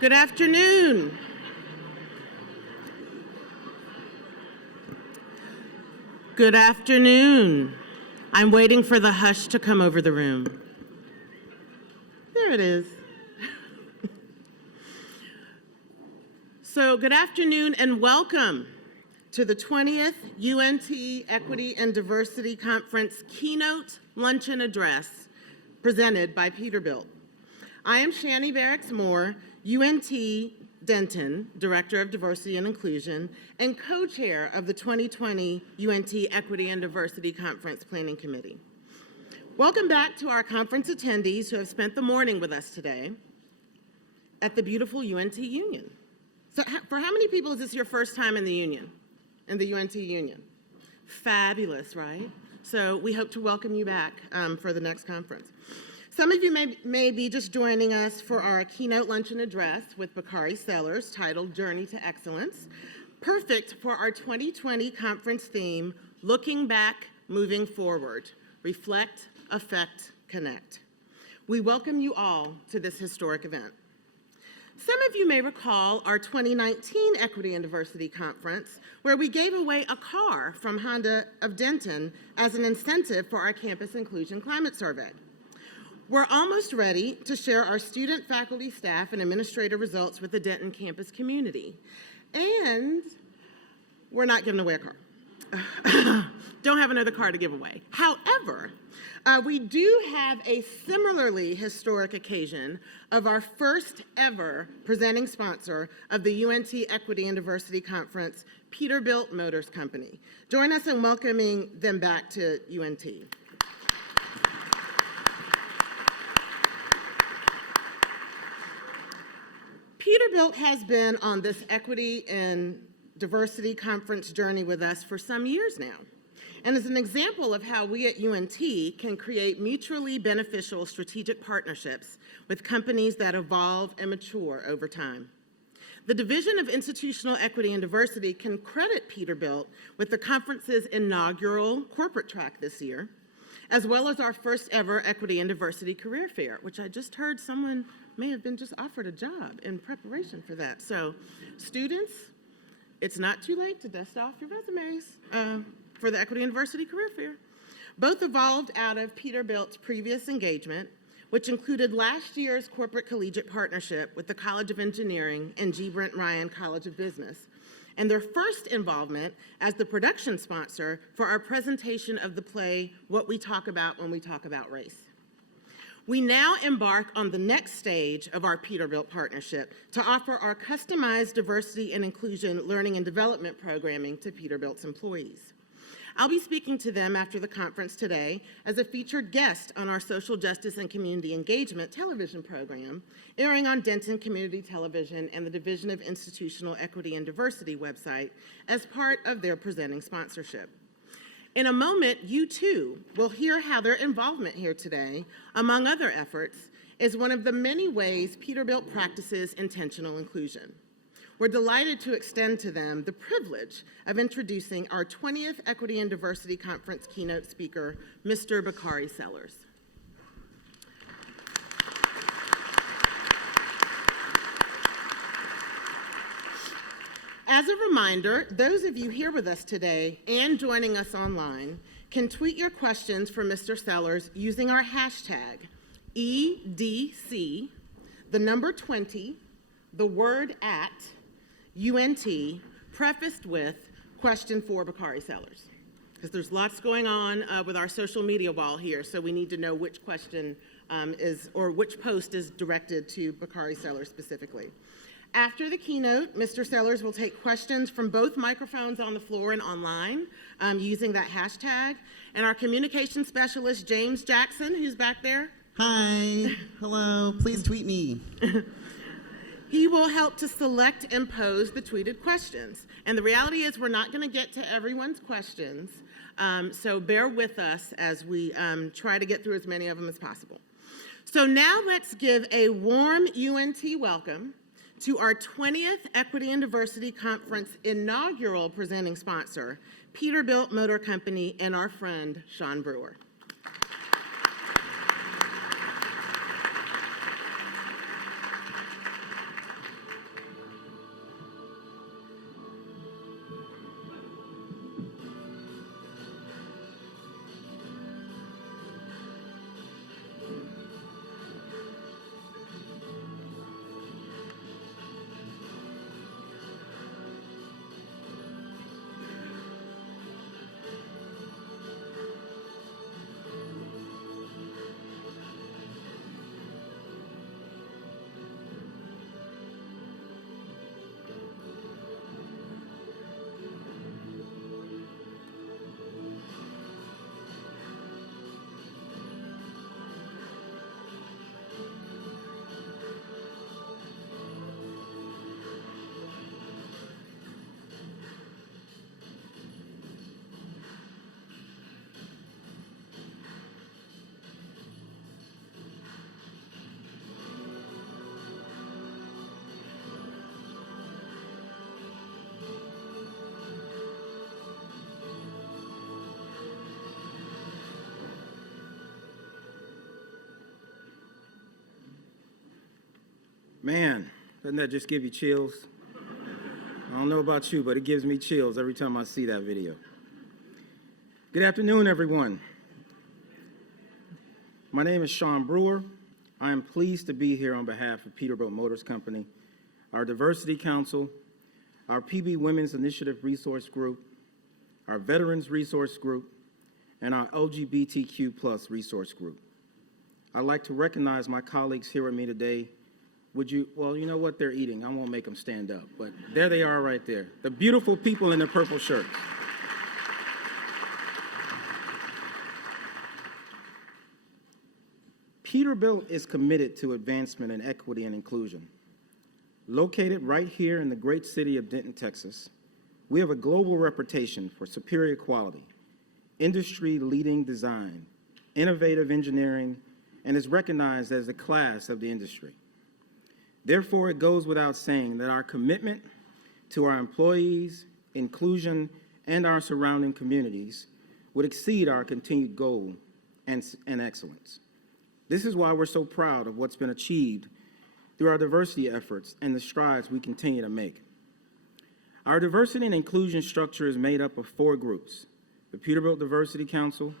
Good afternoon. Good afternoon. I'm waiting for the hush to come over the room. There it is. So good afternoon and welcome to the 20th UNT Equity and Diversity Conference Keynote Luncheon Address presented by Peterbilt. I am Shani Barracks-Moore, UNT Denton, Director of Diversity and Inclusion, and co-chair of the 2020 UNT Equity and Diversity Conference Planning Committee. Welcome back to our conference attendees who have spent the morning with us today at the beautiful UNT Union. So for how many people is this your first time in the Union, in the UNT Union? Fabulous, right? So we hope to welcome you back for the next conference. Some of you may be just joining us for our keynote luncheon address with Bakari Sellers titled Journey to Excellence, perfect for our 2020 conference theme, Looking Back, Moving Forward, Reflect, Affect, Connect. We welcome you all to this historic event. Some of you may recall our 2019 Equity and Diversity Conference, where we gave away a car from Honda of Denton as an incentive for our Campus Inclusion Climate Survey. We're almost ready to share our student, faculty, staff, and administrator results with the Denton campus community. And we're not giving away a car. Don't have another car to give away. However, we do have a similarly historic occasion of our first ever presenting sponsor of the UNT Equity and Diversity Conference, Peterbilt Motors Company. Join us in welcoming them back to UNT. Peterbilt has been on this Equity and Diversity Conference journey with us for some years now, and is an example of how we at UNT can create mutually beneficial strategic partnerships with companies that evolve and mature over time. The Division of Institutional Equity and Diversity can credit Peterbilt with the conference's inaugural corporate track this year, as well as our first ever Equity and Diversity Career Fair, which I just heard someone may have been just offered a job in preparation for that. So students, it's not too late to dust off your resumes for the Equity and Diversity Career Fair. Both evolved out of Peterbilt's previous engagement, which included last year's corporate collegiate partnership with the College of Engineering and G. Brent Ryan College of Business, and their first involvement as the production sponsor for our presentation of the play, What We Talk About When We Talk About Race. We now embark on the next stage of our Peterbilt partnership to offer our customized diversity and inclusion learning and development programming to Peterbilt's employees. I'll be speaking to them after the conference today as a featured guest on our social justice and community engagement television program, airing on Denton Community Television and the Division of Institutional Equity and Diversity website as part of their presenting sponsorship. In a moment, you too will hear how their involvement here today, among other efforts, is one of the many ways Peterbilt practices intentional inclusion. We're delighted to extend to them the privilege of introducing our 20th Equity and Diversity Conference keynote speaker, Mr. Bakari Sellers. As a reminder, those of you here with us today and joining us online can tweet your questions for Mr. Sellers using our hashtag EDC, the number 20, the word at UNT, prefaced with question for Bakari Sellers. Because there's lots going on with our social media wall here, so we need to know which question which post is directed to Bakari Sellers specifically. After the keynote, Mr. Sellers will take questions from both microphones on the floor and online using that hashtag. And our communication specialist, James Jackson, who's back there. Hi, hello, please tweet me. He will help to select and pose the tweeted questions. And the reality is we're not gonna get to everyone's questions, so bear with us as we try to get through as many of them as possible. So now let's give a warm UNT welcome to our 20th Equity and Diversity Conference inaugural presenting sponsor, Peterbilt Motor Company, and our friend, Sean Brewer. Man, doesn't that just give you chills? I don't know about you, but it gives me chills every time I see that video. Good afternoon, everyone. My name is Sean Brewer. I am pleased to be here on behalf of Peterbilt Motors Company, our Diversity Council, our PB Women's Initiative Resource Group, our Veterans Resource Group, and our LGBTQ Plus Resource Group. I'd like to recognize my colleagues here with me today. Well, you know what, they're eating. I won't make them stand up, but there they are right there. The beautiful people in the purple shirts. Peterbilt is committed to advancement in equity and inclusion. Located right here in the great city of Denton, Texas, we have a global reputation for superior quality, industry-leading design, innovative engineering, and is recognized as the class of the industry. Therefore, it goes without saying that our commitment to our employees, inclusion, and our surrounding communities would exceed our continued goal and excellence. This is why we're so proud of what's been achieved through our diversity efforts and the strides we continue to make. Our diversity and inclusion structure is made up of 4 groups: the Peterbilt Diversity Council,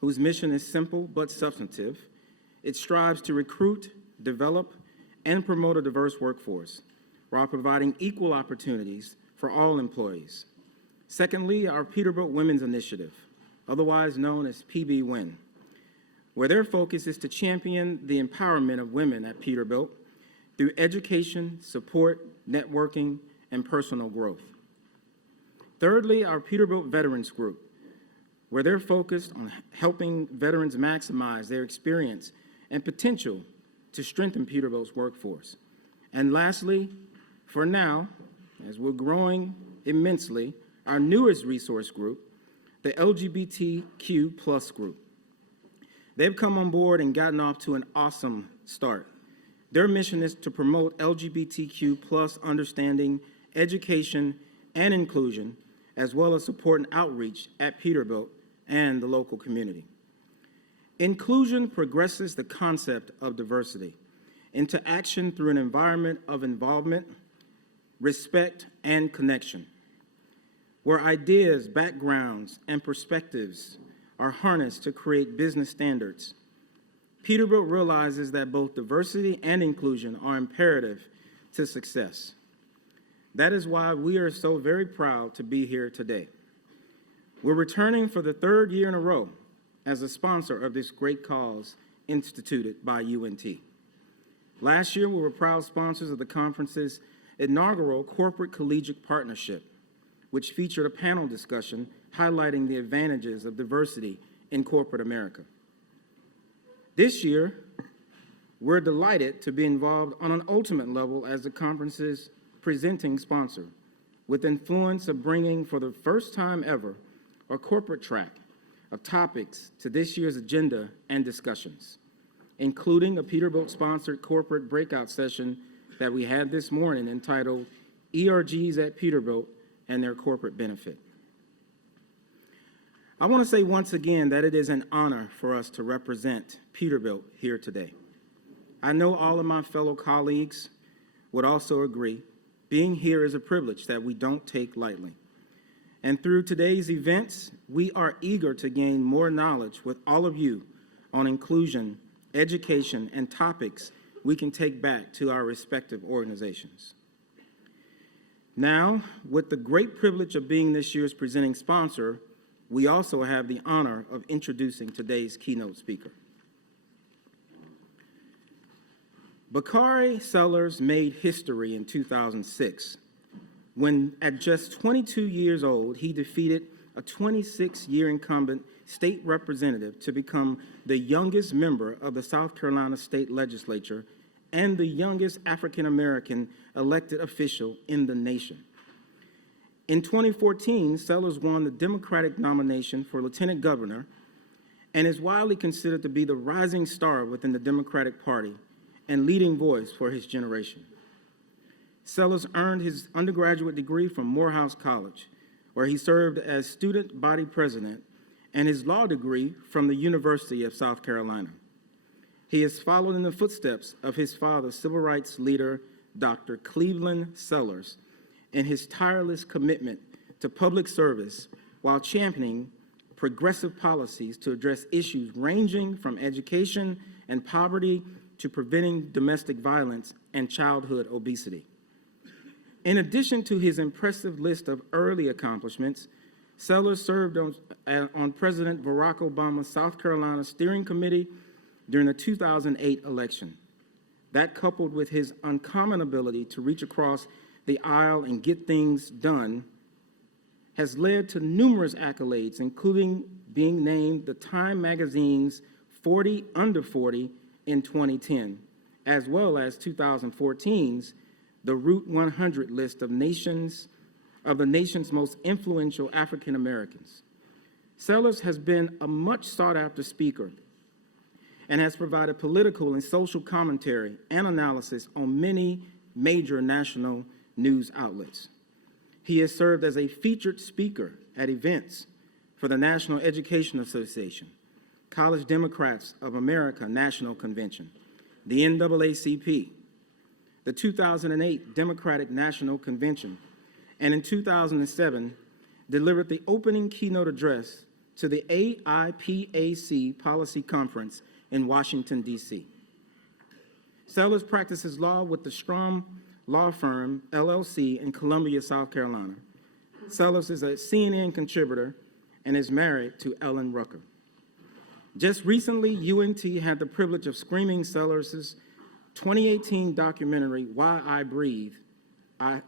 whose mission is simple but substantive. It strives to recruit, develop, and promote a diverse workforce while providing equal opportunities for all employees. Secondly, our Peterbilt Women's Initiative, otherwise known as PB-WIN, where their focus is to champion the empowerment of women at Peterbilt through education, support, networking, and personal growth. Thirdly, our Peterbilt Veterans Group, where they're focused on helping veterans maximize their experience and potential to strengthen Peterbilt's workforce. And lastly, for now, as we're growing immensely, our newest resource group, the LGBTQ Plus group. They've come on board and gotten off to an awesome start. Their mission is to promote LGBTQ plus understanding, education, and inclusion, as well as support and outreach at Peterbilt and the local community. Inclusion progresses the concept of diversity into action through an environment of involvement, respect, and connection, where ideas, backgrounds, and perspectives are harnessed to create business standards. Peterbilt realizes that both diversity and inclusion are imperative to success. That is why we are so very proud to be here today. We're returning for the 3rd year in a row as a sponsor of this great cause instituted by UNT. Last year, we were proud sponsors of the conference's inaugural Corporate Collegiate Partnership, which featured a panel discussion highlighting the advantages of diversity in corporate America. This year, we're delighted to be involved on an ultimate level as the conference's presenting sponsor, with influence of bringing, for the first time ever, a corporate track of topics to this year's agenda and discussions, including a Peterbilt-sponsored corporate breakout session that we had this morning entitled ERGs at Peterbilt and Their Corporate Benefit. I want to say once again that it is an honor for us to represent Peterbilt here today. I know all of my fellow colleagues would also agree. Being here is a privilege that we don't take lightly. And through today's events, we are eager to gain more knowledge with all of you on inclusion, education, and topics we can take back to our respective organizations. Now, with the great privilege of being this year's presenting sponsor, we also have the honor of introducing today's keynote speaker. Bakari Sellers made history in 2006 when, at just 22 years old, he defeated a 26-year incumbent state representative to become the youngest member of the South Carolina state legislature and the youngest African-American elected official in the nation. In 2014, Sellers won the Democratic nomination for lieutenant governor and is widely considered to be the rising star within the Democratic Party and leading voice for his generation. Sellers earned his undergraduate degree from Morehouse College, where he served as student body president, and his law degree from the University of South Carolina. He has followed in the footsteps of his father, civil rights leader, Dr. Cleveland Sellers, in his tireless commitment to public service while championing progressive policies to address issues ranging from education and poverty to preventing domestic violence and childhood obesity. In addition to his impressive list of early accomplishments, Sellers served on President Barack Obama's South Carolina Steering Committee during the 2008 election. That, coupled with his uncommon ability to reach across the aisle and get things done, has led to numerous accolades, including being named the Time magazine's 40 Under 40 in 2010, as well as 2014's the Route 100 list of the nation's most influential African Americans. Sellers has been a much sought-after speaker and has provided political and social commentary and analysis on many major national news outlets. He has served as a featured speaker at events for the National Education Association, College Democrats of America National Convention, the NAACP, the 2008 Democratic National Convention, and in 2007, delivered the opening keynote address to the AIPAC Policy Conference in Washington, D.C. Sellers practices law with the Strom Law Firm, LLC, in Columbia, South Carolina. Sellers is a CNN contributor and is married to Ellen Rucker. Just recently, UNT had the privilege of screening Sellers' 2018 documentary, While I Breathe, I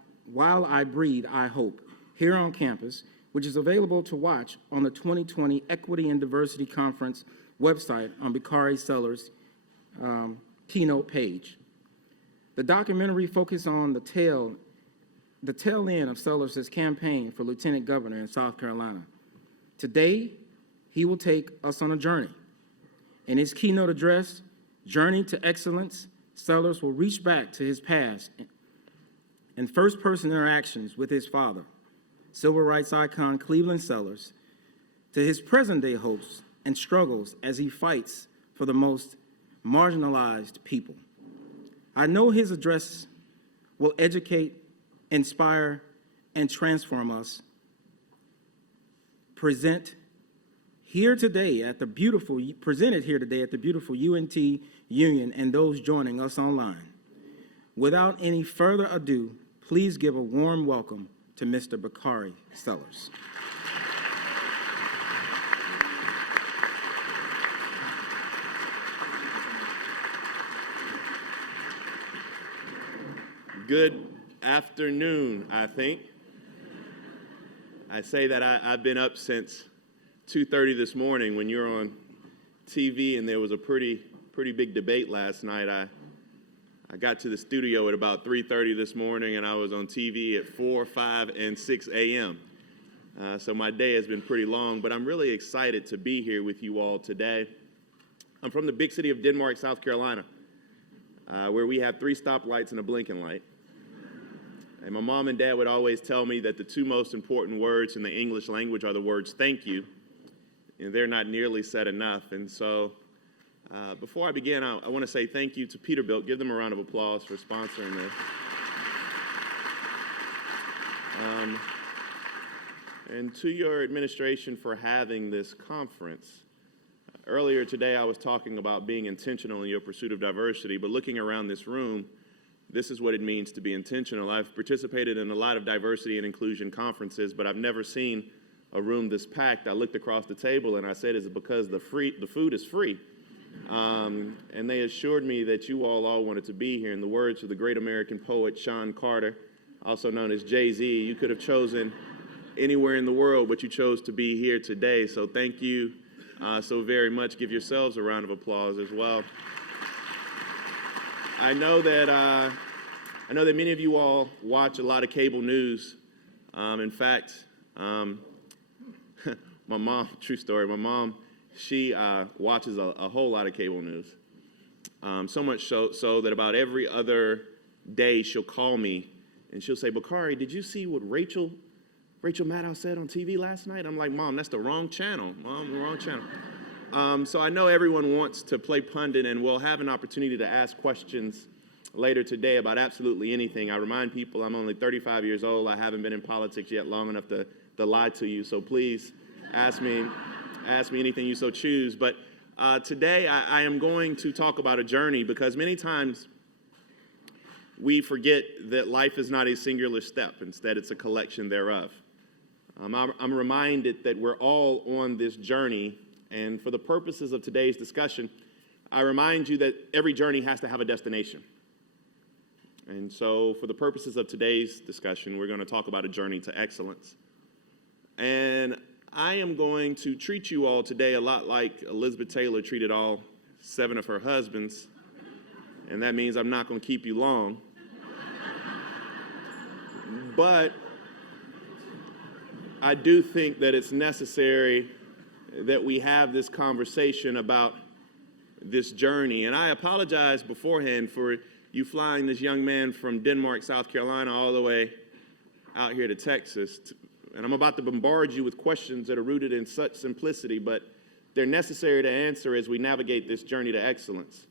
Hope, here on campus, which is available to watch on the 2020 Equity and Diversity Conference website on Bakari Sellers' Keynote page. The documentary focused on the tail end of Sellers' campaign for lieutenant governor in South Carolina. Today, he will take us on a journey. In his keynote address, Journey to Excellence, Sellers will reach back to his past and first-person interactions with his father, civil rights icon Cleveland Sellers, to his present-day hopes and struggles as he fights for the most marginalized people. I know his address will educate, inspire, and transform us. Presented here today at the beautiful UNT Union and those joining us online. Without any further ado, please give a warm welcome to Mr. Bakari Sellers. Good afternoon, I think. I say that I've been up since 2:30 this morning when you're on TV, and there was a pretty big debate last night. I got to the studio at about 3:30 this morning, and I was on TV at 4, 5, and 6 a.m. So my day has been pretty long, but I'm really excited to be here with you all today. I'm from the big city of Denmark, South Carolina, where we have 3 stoplights and a blinking light. And my mom and dad would always tell me that the 2 most important words in the English language are the words thank you, and they're not nearly said enough. And so before I begin, I want to say thank you to Peterbilt. Give them a round of applause for sponsoring this. And to your administration for having this conference. Earlier today, I was talking about being intentional in your pursuit of diversity, but looking around this room, this is what it means to be intentional. I've participated in a lot of diversity and inclusion conferences, but I've never seen a room this packed. I looked across the table and I said, is it because the food is free? And they assured me that you all wanted to be here. In the words of the great American poet Sean Carter, also known as Jay-Z, you could have chosen anywhere in the world, but you chose to be here today. So thank you so very much. Give yourselves a round of applause as well. I know that many of you all watch a lot of cable news. In fact, my mom, true story, my mom, she watches a whole lot of cable news. So much so that about every other day she'll call me and she'll say, Bakari, did you see what Rachel Maddow said on TV last night? I'm like, Mom, that's the wrong channel. Mom, the wrong channel. So I know everyone wants to play pundit, and we'll have an opportunity to ask questions later today about absolutely anything. I remind people I'm only 35 years old. I haven't been in politics yet long enough to lie to you. So please ask me anything you so choose. But today I am going to talk about a journey, because many times we forget that life is not a singular step. Instead, it's a collection thereof. I'm reminded that we're all on this journey, and for the purposes of today's discussion, I remind you that every journey has to have a destination. And so for the purposes of today's discussion, we're going to talk about a journey to excellence. And I am going to treat you all today a lot like Elizabeth Taylor treated all 7 of her husbands, and that means I'm not going to keep you long. But I do think that it's necessary that we have this conversation about this journey. And I apologize beforehand for you flying this young man from Denmark, South Carolina, all the way out here to Texas. And I'm about to bombard you with questions that are rooted in such simplicity, but they're necessary to answer as we navigate this journey to excellence.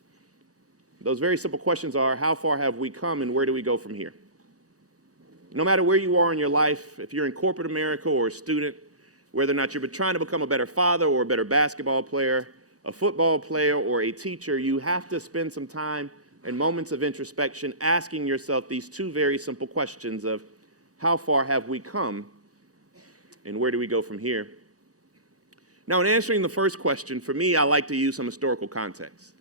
Those very simple questions are, how far have we come and where do we go from here? No matter where you are in your life, if you're in corporate America or a student, whether or not you're trying to become a better father or a better basketball player, a football player, or a teacher, you have to spend some time and moments of introspection asking yourself these 2 very simple questions of how far have we come and where do we go from here? Now, in answering the first question, for me, I like to use some historical context.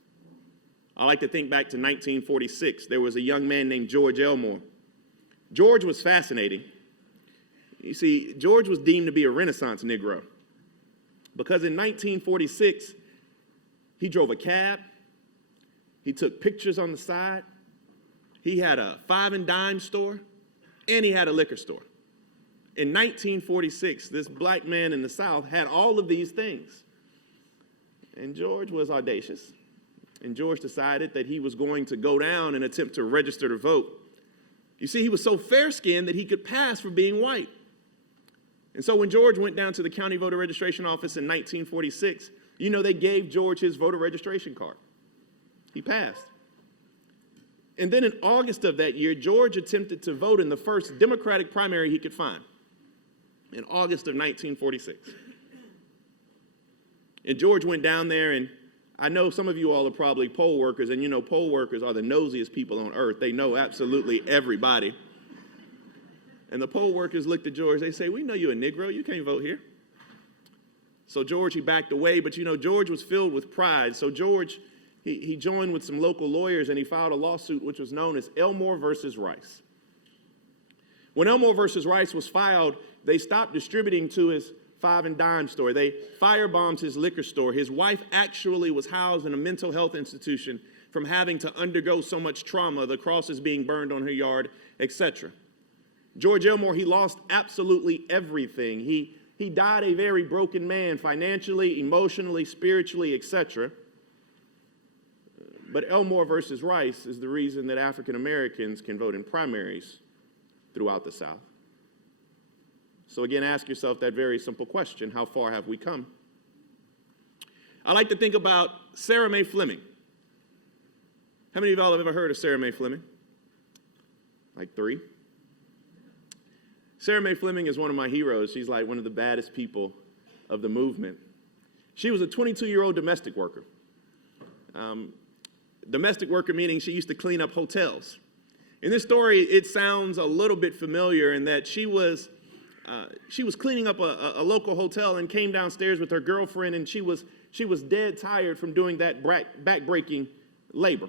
I like to think back to 1946. There was a young man named George Elmore. George was fascinating. You see, George was deemed to be a Renaissance Negro because in 1946, he drove a cab, he took pictures on the side, he had a 5 and dime store, and he had a liquor store. In 1946, this black man in the South had all of these things. And George was audacious. And George decided that he was going to go down and attempt to register to vote. You see, he was so fair-skinned that he could pass for being white. And so when George went down to the county voter registration office in 1946, you know, they gave George his voter registration card. He passed. And then in August of that year, George attempted to vote in the first Democratic primary he could find in August of 1946. And George went down there, and I know some of you all are probably poll workers, and you know poll workers are the nosiest people on earth. They know absolutely everybody. And the poll workers looked at George. They say, "We know you're a Negro. You can't vote here." So George, he backed away, but you know, George was filled with pride. So George, he joined with some local lawyers, and he filed a lawsuit which was known as Elmore versus Rice. When Elmore versus Rice was filed, they stopped distributing to his 5 and dime store. They firebombed his liquor store. His wife actually was housed in a mental health institution from having to undergo so much trauma, the crosses being burned on her yard, etc. George Elmore, he lost absolutely everything. He died a very broken man, financially, emotionally, spiritually, etc. But Elmore versus Rice is the reason that African Americans can vote in primaries throughout the South. So again, ask yourself that very simple question: how far have we come? I like to think about Sarah Mae Fleming. How many of y'all have ever heard of Sarah Mae Fleming? Like 3? Sarah Mae Fleming is one of my heroes. She's like one of the baddest people of the movement. She was a 22-year-old domestic worker. Domestic worker meaning she used to clean up hotels. In this story, it sounds a little bit familiar in that she was cleaning up a local hotel and came downstairs with her girlfriend, and she was dead tired from doing that back-breaking labor.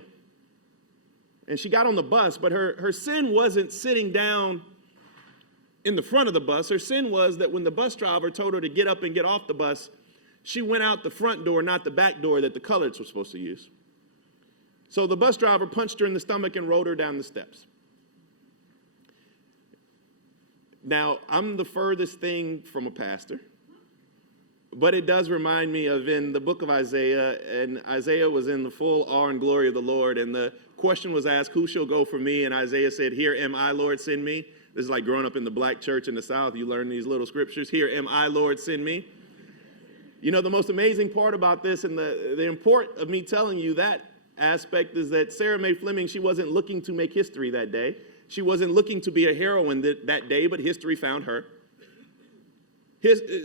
And she got on the bus, but her sin wasn't sitting down in the front of the bus. Her sin was that when the bus driver told her to get up and get off the bus, she went out the front door, not the back door that the coloreds were supposed to use. So the bus driver punched her in the stomach and rode her down the steps. Now, I'm the furthest thing from a pastor, but it does remind me of in the book of Isaiah, and Isaiah was in the full awe and glory of the Lord, and the question was asked, "Who shall go for me?" And Isaiah said, "Here am I, Lord, send me." This is like growing up in the black church in the South. You learn these little scriptures. "Here am I, Lord, send me." You know, the most amazing part about this and the import of me telling you that aspect is that Sarah Mae Fleming, she wasn't looking to make history that day. She wasn't looking to be a heroine that day, but history found her.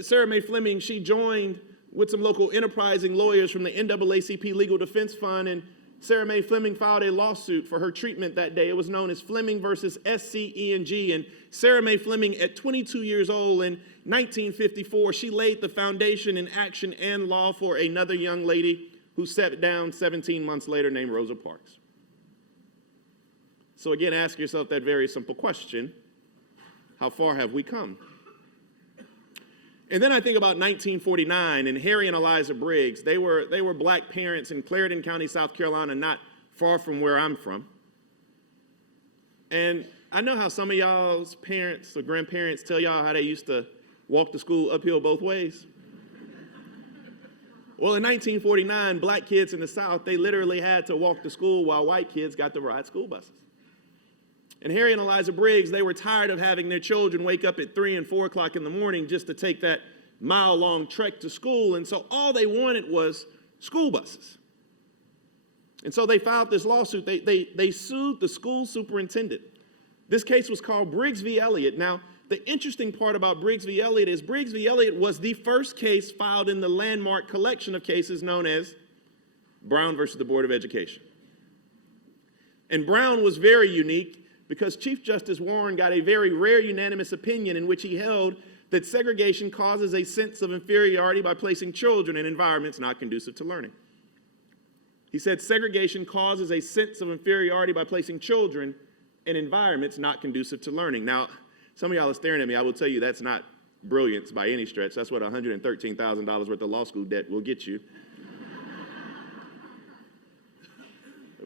Sarah Mae Fleming, she joined with some local enterprising lawyers from the NAACP Legal Defense Fund, and Sarah Mae Fleming filed a lawsuit for her treatment that day. It was known as Fleming versus SCE&G, and Sarah Mae Fleming, at 22 years old in 1954, she laid the foundation in action and law for another young lady who stepped down 17 months later named Rosa Parks. So again, ask yourself that very simple question: how far have we come? And then I think about 1949 and Harry and Eliza Briggs. They were black parents in Clarendon County, South Carolina, not far from where I'm from. And I know how some of y'all's parents or grandparents tell y'all how they used to walk to school uphill both ways. Well, in 1949, black kids in the South, they literally had to walk to school while white kids got to ride school buses. And Harry and Eliza Briggs, they were tired of having their children wake up at 3 and 4 o'clock in the morning just to take that mile-long trek to school. And so all they wanted was school buses. And so they filed this lawsuit. They sued the school superintendent. This case was called Briggs v. Elliott. Now, the interesting part about Briggs v. Elliott is Briggs v. Elliott was the first case filed in the landmark collection of cases known as Brown versus the Board of Education. And Brown was very unique because Chief Justice Warren got a very rare unanimous opinion in which he held that segregation causes a sense of inferiority by placing children in environments not conducive to learning. He said segregation causes a sense of inferiority by placing children in environments not conducive to learning. Now, some of y'all are staring at me. I will tell you that's not brilliance by any stretch. That's what $113,000 worth of law school debt will get you.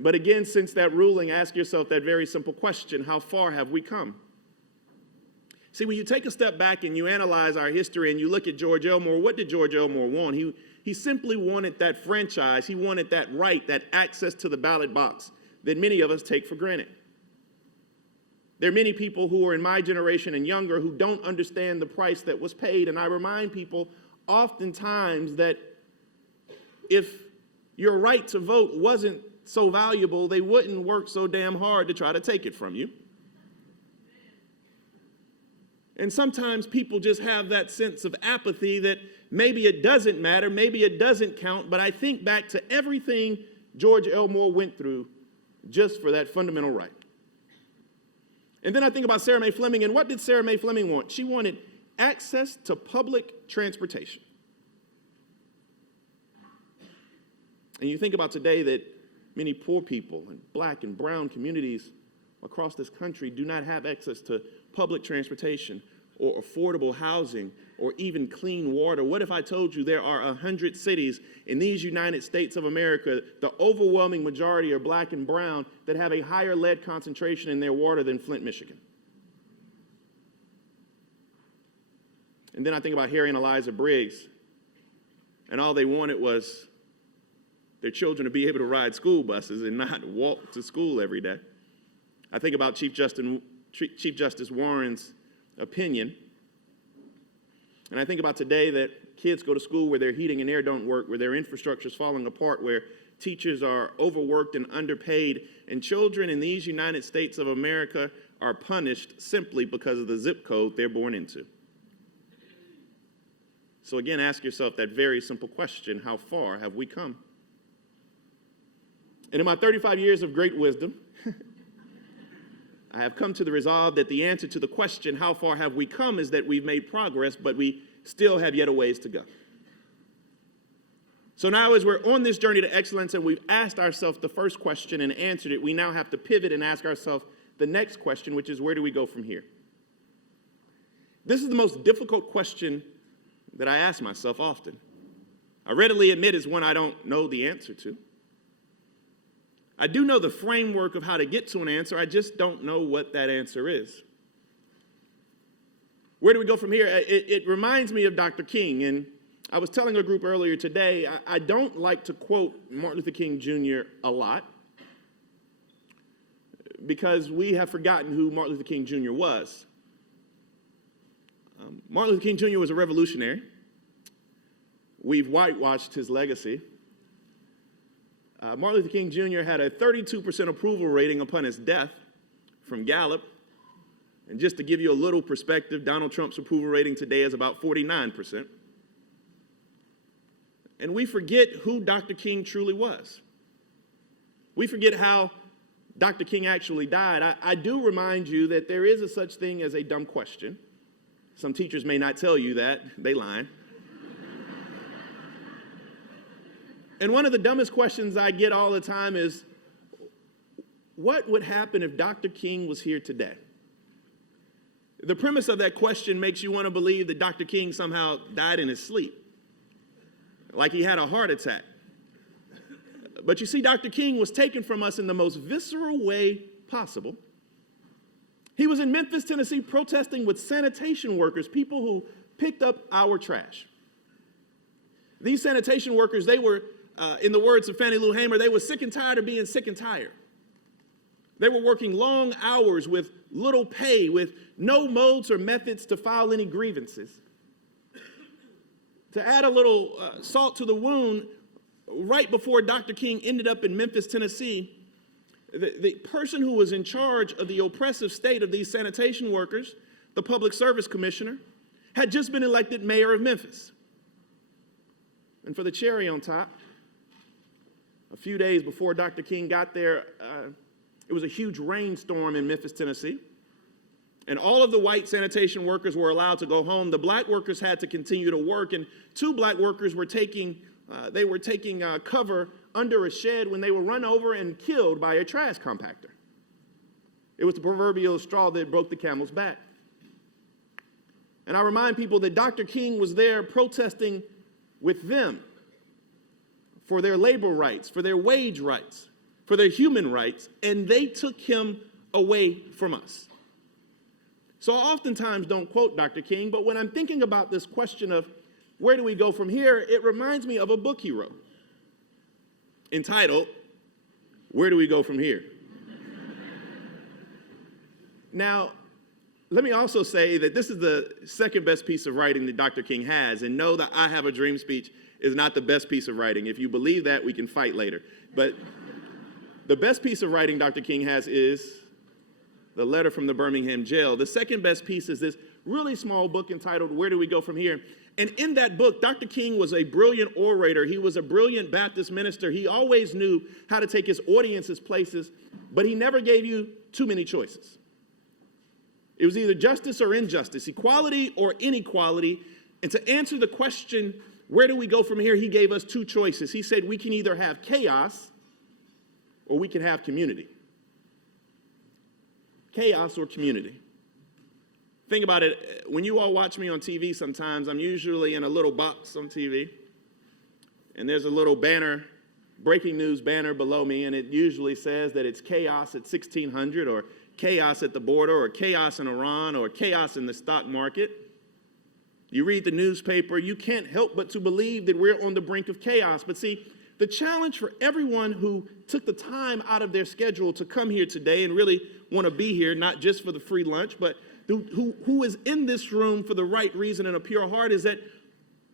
But again, since that ruling, ask yourself that very simple question: how far have we come? See, when you take a step back and you analyze our history and you look at George Elmore, what did George Elmore want? He simply wanted that franchise. He wanted that right, that access to the ballot box that many of us take for granted. There are many people who are in my generation and younger who don't understand the price that was paid. And I remind people oftentimes that if your right to vote wasn't so valuable, they wouldn't work so damn hard to try to take it from you. And sometimes people just have that sense of apathy that maybe it doesn't matter, maybe it doesn't count, but I think back to everything George Elmore went through just for that fundamental right. And then I think about Sarah Mae Fleming, and what did Sarah Mae Fleming want? She wanted access to public transportation. And you think about today that many poor people in black and brown communities across this country do not have access to public transportation or affordable housing or even clean water. What if I told you there are 100 cities in these United States of America, the overwhelming majority are black and brown, that have a higher lead concentration in their water than Flint, Michigan? And then I think about Harry and Eliza Briggs, and all they wanted was their children to be able to ride school buses and not walk to school every day. I think about Chief Justice Warren's opinion, and I think about today that kids go to school where their heating and air don't work, where their infrastructure is falling apart, where teachers are overworked and underpaid, and children in these United States of America are punished simply because of the zip code they're born into. So again, ask yourself that very simple question: how far have we come? And in my 35 years of great wisdom, I have come to the resolve that the answer to the question, how far have we come, is that we've made progress, but we still have yet a ways to go. So now, as we're on this journey to excellence and we've asked ourselves the first question and answered it, we now have to pivot and ask ourselves the next question, which is, where do we go from here? This is the most difficult question that I ask myself often. I readily admit it's one I don't know the answer to. I do know the framework of how to get to an answer. I just don't know what that answer is. Where do we go from here? It reminds me of Dr. King. And I was telling a group earlier today, I don't like to quote Martin Luther King Jr. a lot because we have forgotten who Martin Luther King Jr. was. Martin Luther King Jr. was a revolutionary. we've whitewashed his legacy. Martin Luther King Jr. had a 32% approval rating upon his death from Gallup. And just to give you a little perspective, Donald Trump's approval rating today is about 49%. And we forget who Dr. King truly was. We forget how Dr. King actually died. I do remind you that there is a such thing as a dumb question. Some teachers may not tell you that. They lying. And one of the dumbest questions I get all the time is, what would happen if Dr. King was here today? The premise of that question makes you want to believe that Dr. King somehow died in his sleep, like he had a heart attack. But you see, Dr. King was taken from us in the most visceral way possible. He was in Memphis, Tennessee, protesting with sanitation workers, people who picked up our trash. These sanitation workers, they were, in the words of Fannie Lou Hamer, they were sick and tired of being sick and tired. They were working long hours with little pay, with no modes or methods to file any grievances. To add a little salt to the wound, right before Dr. King ended up in Memphis, Tennessee, the person who was in charge of the oppressive state of these sanitation workers, the public service commissioner, had just been elected mayor of Memphis. And for the cherry on top, a few days before Dr. King got there, it was a huge rainstorm in Memphis, Tennessee. And all of the white sanitation workers were allowed to go home. The black workers had to continue to work, and two black workers were taking cover under a shed when they were run over and killed by a trash compactor. It was the proverbial straw that broke the camel's back. And I remind people that Dr. King was there protesting with them for their labor rights, for their wage rights, for their human rights, and they took him away from us. So I oftentimes don't quote Dr. King, but when I'm thinking about this question of where do we go from here, it reminds me of a book he wrote entitled, Where Do We Go From Here? Now, let me also say that this is the second best piece of writing that Dr. King has, and know that I Have a Dream speech is not the best piece of writing. If you believe that, we can fight later. But the best piece of writing Dr. King has is the letter from the Birmingham Jail. The second best piece is this really small book entitled, Where Do We Go From Here? And in that book, Dr. King was a brilliant orator. He was a brilliant Baptist minister. He always knew how to take his audiences places, but he never gave you too many choices. It was either justice or injustice, equality or inequality. And to answer the question, where do we go from here, he gave us two choices. He said we can either have chaos or we can have community. Chaos or community. Think about it. When you all watch me on TV sometimes, I'm usually in a little box on TV, and there's a little banner, breaking news banner below me, and it usually says that it's chaos at 1600, or chaos at the border, or chaos in Iran, or chaos in the stock market. You read the newspaper, you can't help but to believe that we're on the brink of chaos. But see, the challenge for everyone who took the time out of their schedule to come here today and really want to be here, not just for the free lunch, but who is in this room for the right reason and a pure heart, is that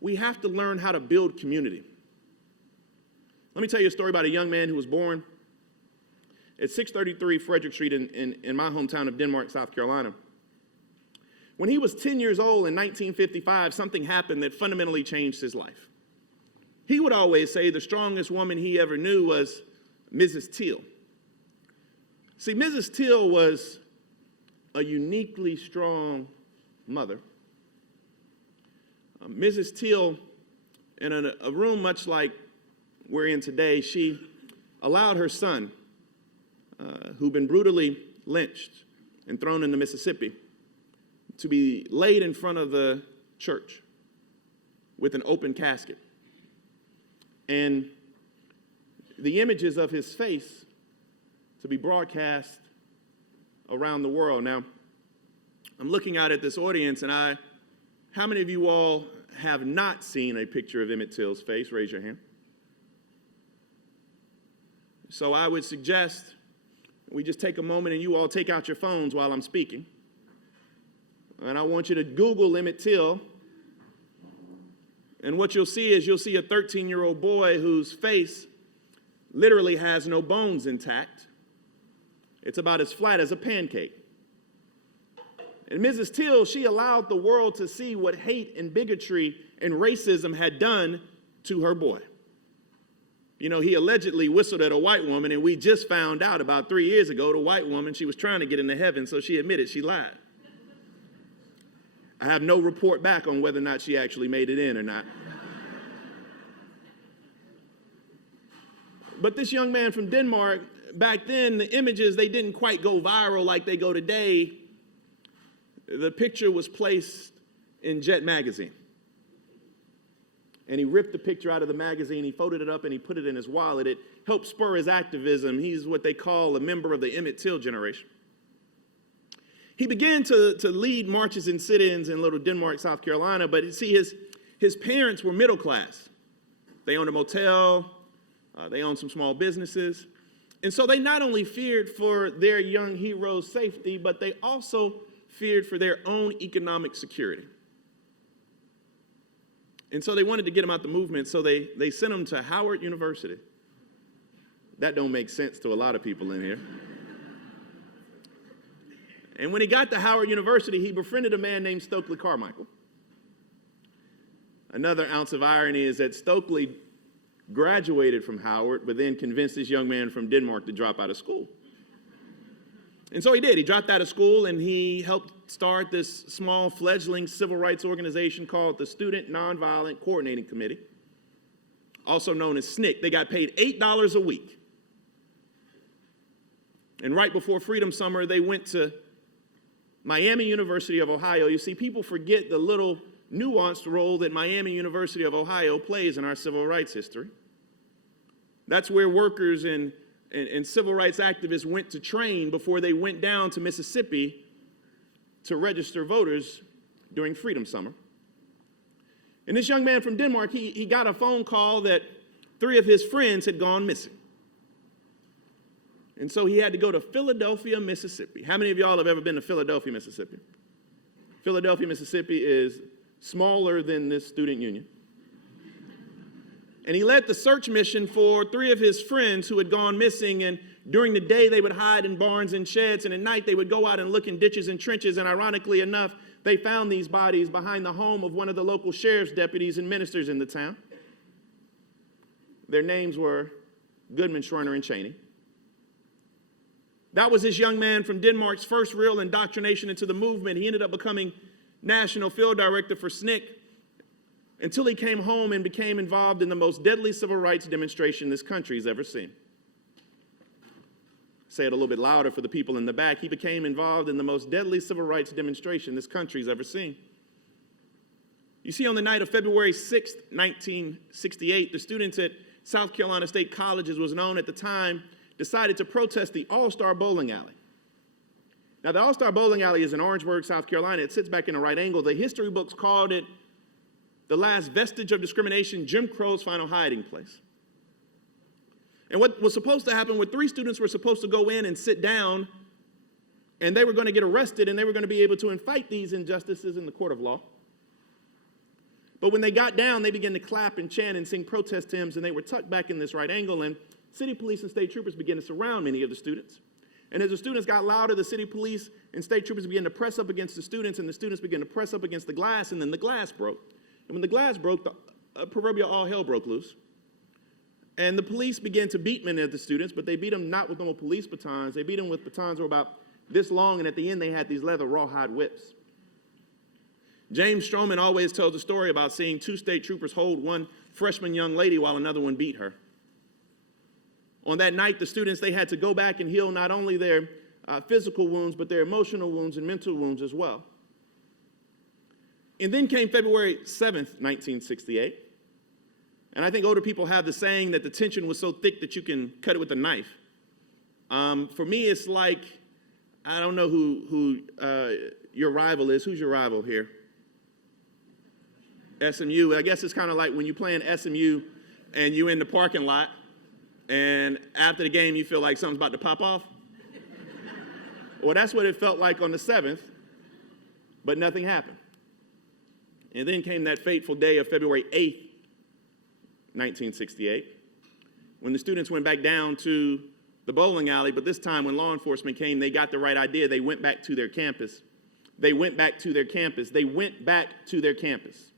we have to learn how to build community. Let me tell you a story about a young man who was born at 633 Frederick Street in my hometown of Denmark, South Carolina. When he was 10 years old in 1955, something happened that fundamentally changed his life. He would always say the strongest woman he ever knew was Mrs. Teal. See, Mrs. Teal was a uniquely strong mother. Mrs. Teal, in a room much like we're in today, she allowed her son, who'd been brutally lynched and thrown into Mississippi, to be laid in front of the church with an open casket. And the images of his face to be broadcast around the world. Now, I'm looking out at this audience, and how many of you all have not seen a picture of Emmett Till's face? Raise your hand. So I would suggest we just take a moment and you all take out your phones while I'm speaking. And I want you to Google Emmett Till. And what you'll see is you'll see a 13-year-old boy whose face literally has no bones intact. It's about as flat as a pancake. And Mrs. Till, she allowed the world to see what hate and bigotry and racism had done to her boy. You know, he allegedly whistled at a white woman, and we just found out about 3 years ago the white woman, she was trying to get into heaven, so she admitted she lied. I have no report back on whether or not she actually made it in or not. But this young man from Denmark, back then, the images, they didn't quite go viral like they go today. The picture was placed in Jet magazine. And he ripped the picture out of the magazine, he folded it up, and he put it in his wallet. It helped spur his activism. He's what they call a member of the Emmett Till generation. He began to lead marches and sit-ins in Little Denmark, South Carolina, but see, his parents were middle class. They owned a motel, they owned some small businesses. And so they not only feared for their young hero's safety, but they also feared for their own economic security. And so they wanted to get him out the movement, so they sent him to Howard University. That don't make sense to a lot of people in here. And when he got to Howard University, he befriended a man named Stokely Carmichael. Another ounce of irony is that Stokely graduated from Howard, but then convinced this young man from Denmark to drop out of school. And so he did. He dropped out of school, and he helped start this small fledgling civil rights organization called the Student Nonviolent Coordinating Committee, also known as SNCC. They got paid $8 a week. And right before Freedom Summer, they went to Miami University of Ohio. You see, people forget the little nuanced role that Miami University of Ohio plays in our civil rights history. That's where workers and civil rights activists went to train before they went down to Mississippi to register voters during Freedom Summer. And this young man from Denmark, he got a phone call that 3 of his friends had gone missing. And so he had to go to Philadelphia, Mississippi. How many of y'all have ever been to Philadelphia, Mississippi? Philadelphia, Mississippi is smaller than this student union. And he led the search mission for 3 of his friends who had gone missing. And during the day, they would hide in barns and sheds. And at night, they would go out and look in ditches and trenches. And ironically enough, they found these bodies behind the home of one of the local sheriff's deputies and ministers in the town. Their names were Goodman, Schwerner, and Cheney. That was this young man from Denmark's first real indoctrination into the movement. He ended up becoming national field director for SNCC until he came home and became involved in the most deadly civil rights demonstration this country's ever seen. Say it a little bit louder for the people in the back. He became involved in the most deadly civil rights demonstration this country's ever seen. You see, on the night of February 6th, 1968, the students at South Carolina State College, as was known at the time, decided to protest the All-Star Bowling Alley. Now, the All-Star Bowling Alley is in Orangeburg, South Carolina. It sits back in a right angle. The history books called it the last vestige of discrimination, Jim Crow's final hiding place. And what was supposed to happen were 3 students were supposed to go in and sit down, and they were going to get arrested, and they were going to be able to fight these injustices in the court of law. But when they got down, they began to clap and chant and sing protest hymns, and they were tucked back in this right angle, and city police and state troopers began to surround many of the students. And as the students got louder, the city police and state troopers began to press up against the students, and the students began to press up against the glass, and then the glass broke. And when the glass broke, the proverbial all hell broke loose. And the police began to beat many of the students, but they beat them not with normal police batons. They beat them with batons that were about this long, and at the end they had these leather rawhide whips. James Stroman always tells a story about seeing 2 state troopers hold one freshman young lady while another one beat her. On that night, the students, they had to go back and heal not only their physical wounds, but their emotional wounds and mental wounds as well. And then came February 7th, 1968. And I think older people have the saying that the tension was so thick that you can cut it with a knife. For me, it's like, I don't know who your rival is. Who's your rival here? SMU. I guess it's kind of like when you play in SMU and you're in the parking lot, and after the game, you feel like something's about to pop off. Well, that's what it felt like on the 7th, but nothing happened. And then came that fateful day of February 8th, 1968, when the students went back down to the bowling alley, but this time when law enforcement came, they got the right idea. They went back to their campus. They went back to their campus. They went back to their campus.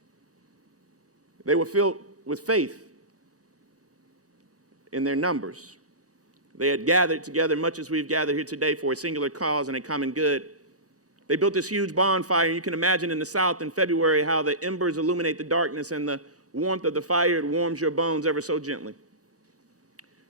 They were filled with faith in their numbers. They had gathered together, much as we've gathered here today, for a singular cause and a common good. They built this huge bonfire, and you can imagine in the South in February how the embers illuminate the darkness and the warmth of the fire, it warms your bones ever so gently.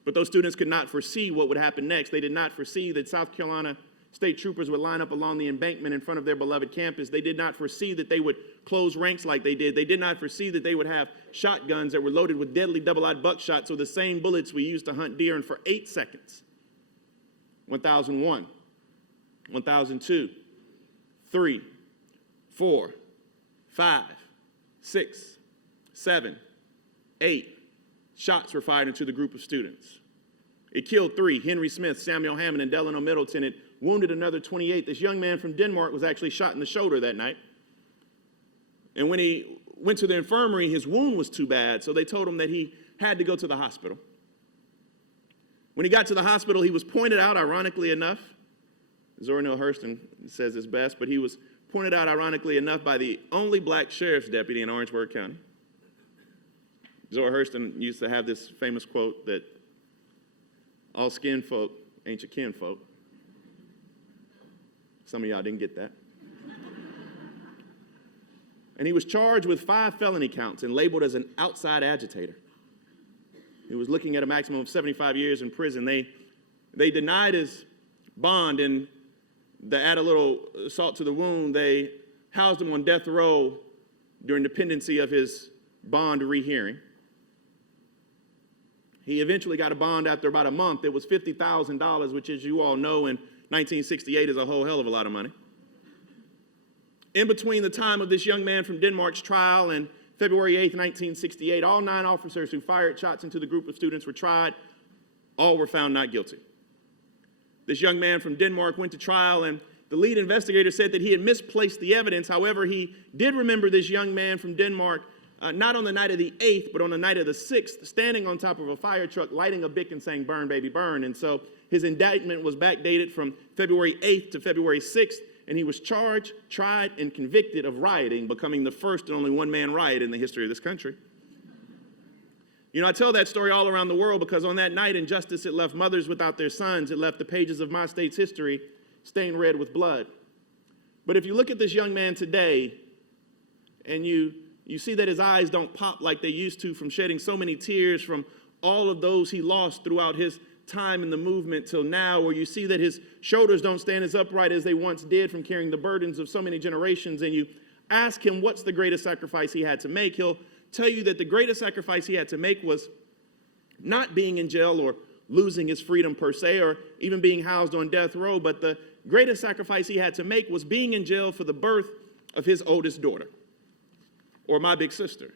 But those students could not foresee what would happen next. They did not foresee that South Carolina state troopers would line up along the embankment in front of their beloved campus. They did not foresee that they would close ranks like they did. They did not foresee that they would have shotguns that were loaded with deadly double-eyed buckshot, so the same bullets we used to hunt deer, and for 8 seconds, 1001, 1002, 3, 4, 5, 6, 7, 8 shots were fired into the group of students. It killed 3, Henry Smith, Samuel Hammond, and Delano Middleton. It wounded another 28. This young man from Denmark was actually shot in the shoulder that night. And when he went to the infirmary, his wound was too bad, so they told him that he had to go to the hospital. When he got to the hospital, he was pointed out, ironically enough, Zora Neale Hurston says it's best, but he was pointed out, ironically enough, by the only black sheriff's deputy in Orangeburg County. Zora Hurston used to have this famous quote that all skin folk ain't your kin folk. Some of y'all didn't get that. And he was charged with 5 felony counts and labeled as an outside agitator. He was looking at a maximum of 75 years in prison. They denied his bond, and to add a little salt to the wound, they housed him on death row during the pendency of his bond rehearing. He eventually got a bond after about a month. It was $50,000, which, as you all know, in 1968 is a whole hell of a lot of money. In between the time of this young man from Denmark's trial and February 8th, 1968, all 9 officers who fired shots into the group of students were tried. All were found not guilty. This young man from Denmark went to trial, and the lead investigator said that he had misplaced the evidence. However, he did remember this young man from Denmark, not on the night of the 8th, but on the night of the 6th, standing on top of a fire truck, lighting a bic and saying, "Burn, baby, burn." And so his indictment was backdated from February 8th to February 6th, and he was charged, tried, and convicted of rioting, becoming the first and only one-man riot in the history of this country. You know, I tell that story all around the world because on that night, injustice, it left mothers without their sons. It left the pages of my state's history stained red with blood. But if you look at this young man today, and you see that his eyes don't pop like they used to from shedding so many tears from all of those he lost throughout his time in the movement till now, or you see that his shoulders don't stand as upright as they once did from carrying the burdens of so many generations, and you ask him what's the greatest sacrifice he had to make, he'll tell you that the greatest sacrifice he had to make was not being in jail or losing his freedom per se, or even being housed on death row, but the greatest sacrifice he had to make was being in jail for the birth of his oldest daughter, or my big sister.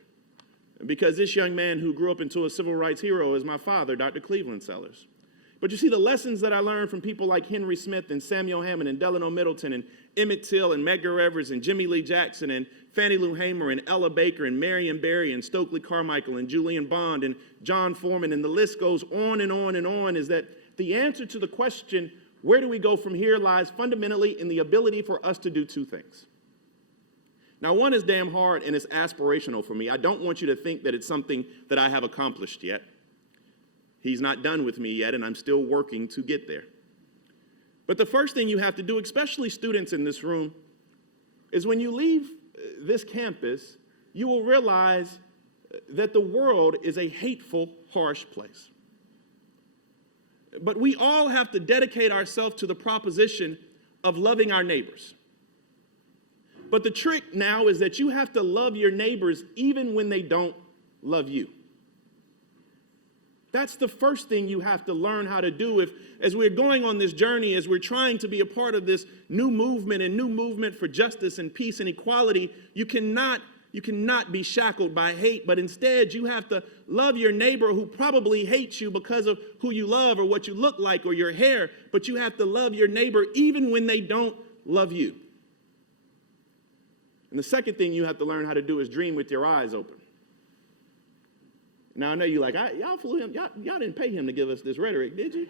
Because this young man who grew up into a civil rights hero is my father, Dr. Cleveland Sellers. But you see, the lessons that I learned from people like Henry Smith and Samuel Hammond and Delano Middleton and Emmett Till and Medgar Evers and Jimmy Lee Jackson and Fannie Lou Hamer and Ella Baker and Marion Barry and Stokely Carmichael and Julian Bond and John Foreman, and the list goes on and on and on, is that the answer to the question, where do we go from here, lies fundamentally in the ability for us to do 2 things. Now, one is damn hard and it's aspirational for me. I don't want you to think that it's something that I have accomplished yet. He's not done with me yet, and I'm still working to get there. But the first thing you have to do, especially students in this room, is when you leave this campus, you will realize that the world is a hateful, harsh place. But we all have to dedicate ourselves to the proposition of loving our neighbors. But the trick now is that you have to love your neighbors even when they don't love you. That's the first thing you have to learn how to do. As we're going on this journey, as we're trying to be a part of this new movement for justice and peace and equality, you cannot be shackled by hate, but instead you have to love your neighbor who probably hates you because of who you love or what you look like or your hair, but you have to love your neighbor even when they don't love you. And the second thing you have to learn how to do is dream with your eyes open. Now, I know you're like, y'all flew him. Y'all didn't pay him to give us this rhetoric, did you?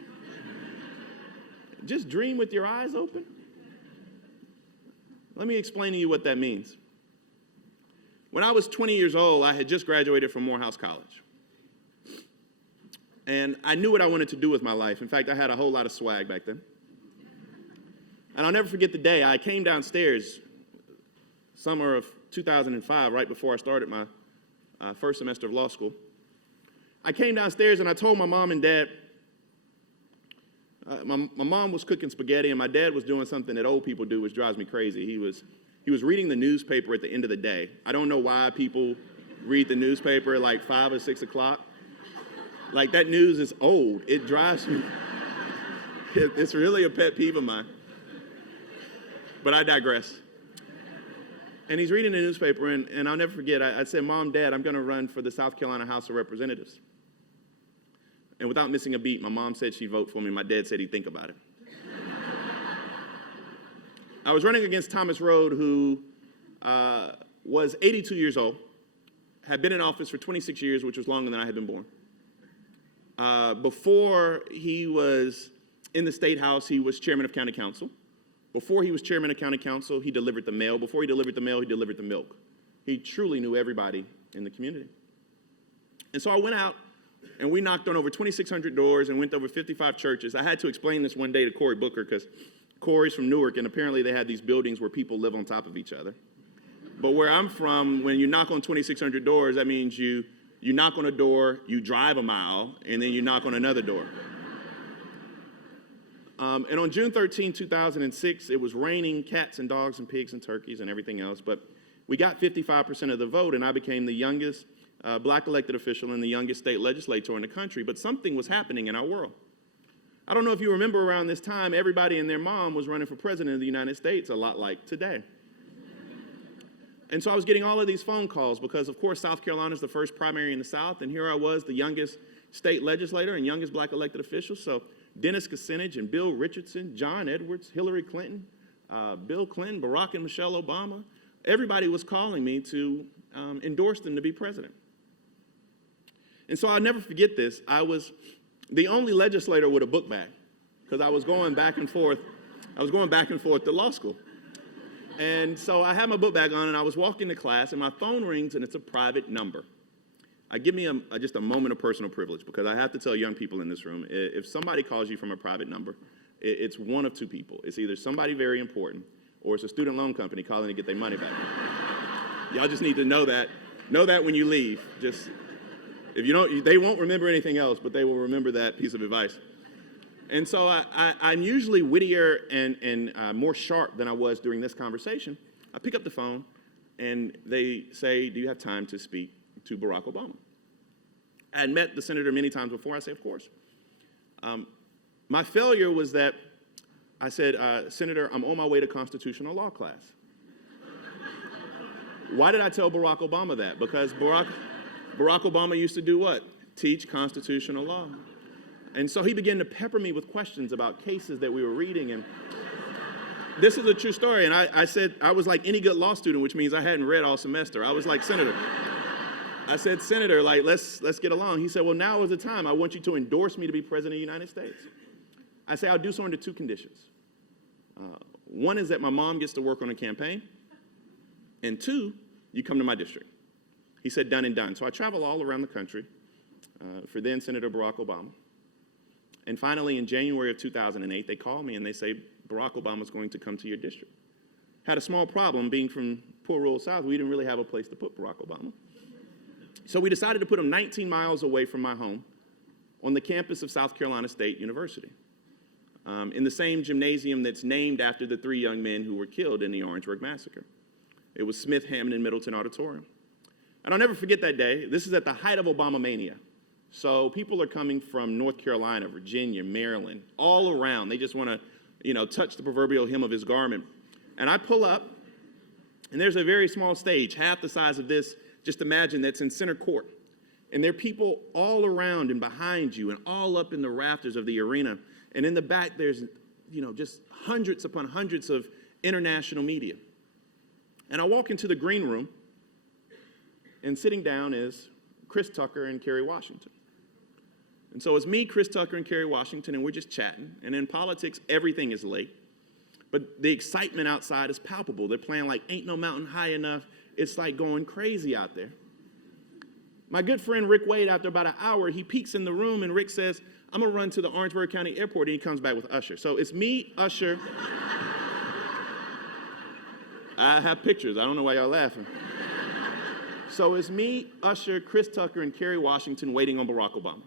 Just dream with your eyes open? Let me explain to you what that means. When I was 20 years old, I had just graduated from Morehouse College. And I knew what I wanted to do with my life. In fact, I had a whole lot of swag back then. And I'll never forget the day I came downstairs, summer of 2005, right before I started my first semester of law school. I came downstairs and I told my mom and dad, my mom was cooking spaghetti and my dad was doing something that old people do, which drives me crazy. He was reading the newspaper at the end of the day. I don't know why people read the newspaper at like 5 or 6 o'clock. Like, that news is old. It drives me. It's really a pet peeve of mine. But I digress. And he's reading the newspaper, and I'll never forget, I said, Mom, Dad, I'm going to run for the South Carolina House of Representatives. And without missing a beat, my mom said she'd vote for me. My dad said he'd think about it. I was running against Thomas Rhode, who was 82 years old, had been in office for 26 years, which was longer than I had been born. Before he was in the State House, he was chairman of county council. Before he was chairman of county council, he delivered the mail. Before he delivered the mail, he delivered the milk. He truly knew everybody in the community. And so I went out, and we knocked on over 2,600 doors and went to over 55 churches. I had to explain this one day to Cory Booker because Cory's from Newark, and apparently they had these buildings where people live on top of each other. But where I'm from, when you knock on 2,600 doors, that means you knock on a door, you drive a mile, and then you knock on another door. And on June 13, 2006, it was raining cats and dogs and pigs and turkeys and everything else, but we got 55% of the vote, and I became the youngest black elected official and the youngest state legislator in the country. But something was happening in our world. I don't know if you remember around this time, everybody and their mom was running for president of the United States, a lot like today. And so I was getting all of these phone calls because, of course, South Carolina is the first primary in the South, and here I was, the youngest state legislator and youngest black elected official. So Dennis Kucinich and Bill Richardson, John Edwards, Hillary Clinton, Bill Clinton, Barack and Michelle Obama, everybody was calling me to endorse them to be president. And so I'll never forget this. I was the only legislator with a book bag because I was going back and forth. I was going back and forth to law school. And so I had my book bag on, and I was walking to class, and my phone rings, and it's a private number. Give me just a moment of personal privilege, because I have to tell young people in this room, if somebody calls you from a private number, it's one of two people. It's either somebody very important, or it's a student loan company calling to get their money back. Y'all just need to know that. Know that when you leave. Just, if you don't, they won't remember anything else, but they will remember that piece of advice. And so I'm usually wittier and more sharp than I was during this conversation. I pick up the phone, and they say, do you have time to speak to Barack Obama? I had met the senator many times before. I say, of course. My failure was that I said, Senator, I'm on my way to constitutional law class. Why did I tell Barack Obama that? Because Barack Obama used to do what? Teach constitutional law. And so he began to pepper me with questions about cases that we were reading. And this is a true story. And I said, I was like any good law student, which means I hadn't read all semester. I was like, Senator. I said, Senator, like, let's get along. He said, well, now is the time. I want you to endorse me to be president of the United States. I say, I'll do so under two conditions. One is that my mom gets to work on a campaign. And two, you come to my district. He said, done and done. So I travel all around the country for then Senator Barack Obama. And finally, in January of 2008, they called me and they say, Barack Obama's going to come to your district. Had a small problem being from poor rural South. We didn't really have a place to put Barack Obama. So we decided to put him 19 miles away from my home on the campus of South Carolina State University, in the same gymnasium that's named after the 3 young men who were killed in the Orangeburg Massacre. It was Smith, Hammond, and Middleton Auditorium. And I'll never forget that day. This is at the height of Obama mania. So people are coming from North Carolina, Virginia, Maryland, all around. They just want to, touch the proverbial hem of his garment. And I pull up, and there's a very small stage, half the size of this, just imagine, that's in center court. And there are people all around and behind you and all up in the rafters of the arena. And in the back, there's, just hundreds upon hundreds of international media. And I walk into the green room, and sitting down is Chris Tucker and Kerry Washington. And so it's me, Chris Tucker, and Kerry Washington, and we're just chatting. And in politics, everything is late. But the excitement outside is palpable. They're playing like Ain't No Mountain High Enough. It's like going crazy out there. My good friend Rick Wade, after about an hour, he peeks in the room, and Rick says, I'm going to run to the Orangeburg County Airport, and he comes back with Usher. So it's me, Usher. I have pictures. I don't know why y'all laughing. So it's me, Usher, Chris Tucker, and Kerry Washington waiting on Barack Obama.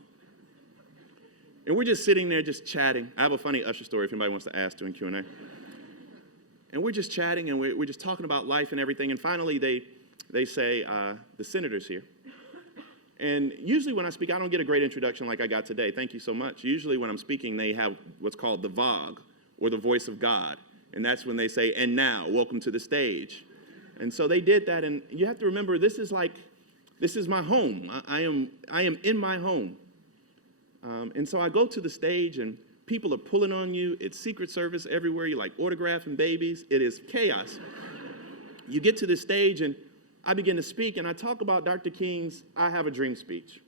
And we're just sitting there just chatting. I have a funny Usher story if anybody wants to ask during Q&A. And we're just chatting, and we're just talking about life and everything. And finally, they say, the senator's here. And usually when I speak, I don't get a great introduction like I got today. Thank you so much. Usually when I'm speaking, they have what's called the VOG, or the voice of God. And that's when they say, and now, welcome to the stage. And so they did that, and you have to remember, this is my home. I am in my home. And so I go to the stage, and people are pulling on you. It's Secret Service everywhere. You're like autographing babies. It is chaos. You get to the stage, and I begin to speak, and I talk about Dr. King's I Have a Dream speech.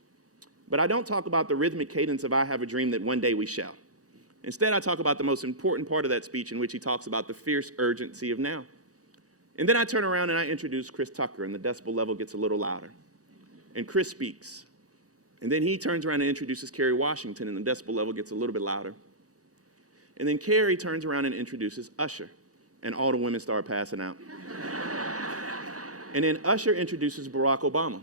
But I don't talk about the rhythmic cadence of I have a dream that one day we shall. Instead, I talk about the most important part of that speech, in which he talks about the fierce urgency of now. And then I turn around and I introduce Chris Tucker, and the decibel level gets a little louder. And Chris speaks. And then he turns around and introduces Kerry Washington, and the decibel level gets a little bit louder. And then Kerry turns around and introduces Usher, and all the women start passing out. And then Usher introduces Barack Obama.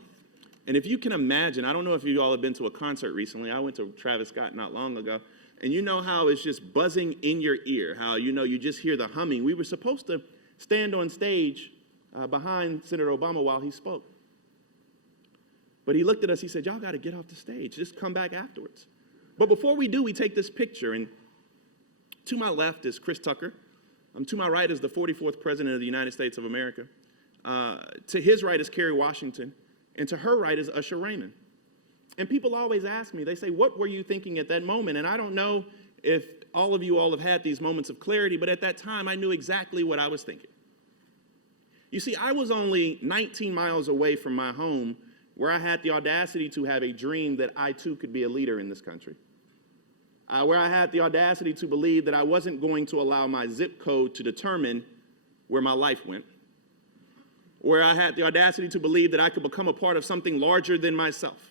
And if you can imagine, I don't know if you all have been to a concert recently. I went to Travis Scott not long ago. And you know how it's just buzzing in your ear, how you just hear the humming. We were supposed to stand on stage behind Senator Obama while he spoke. But he looked at us, he said, y'all got to get off the stage. Just come back afterwards. But before we do, we take this picture. And to my left is Chris Tucker. To my right is the 44th President of the United States of America. To his right is Kerry Washington. And to her right is Usher Raymond. And people always ask me, they say, what were you thinking at that moment? And I don't know if all of you all have had these moments of clarity, but at that time, I knew exactly what I was thinking. You see, I was only 19 miles away from my home, where I had the audacity to have a dream that I too could be a leader in this country. Where I had the audacity to believe that I wasn't going to allow my zip code to determine where my life went. Where I had the audacity to believe that I could become a part of something larger than myself.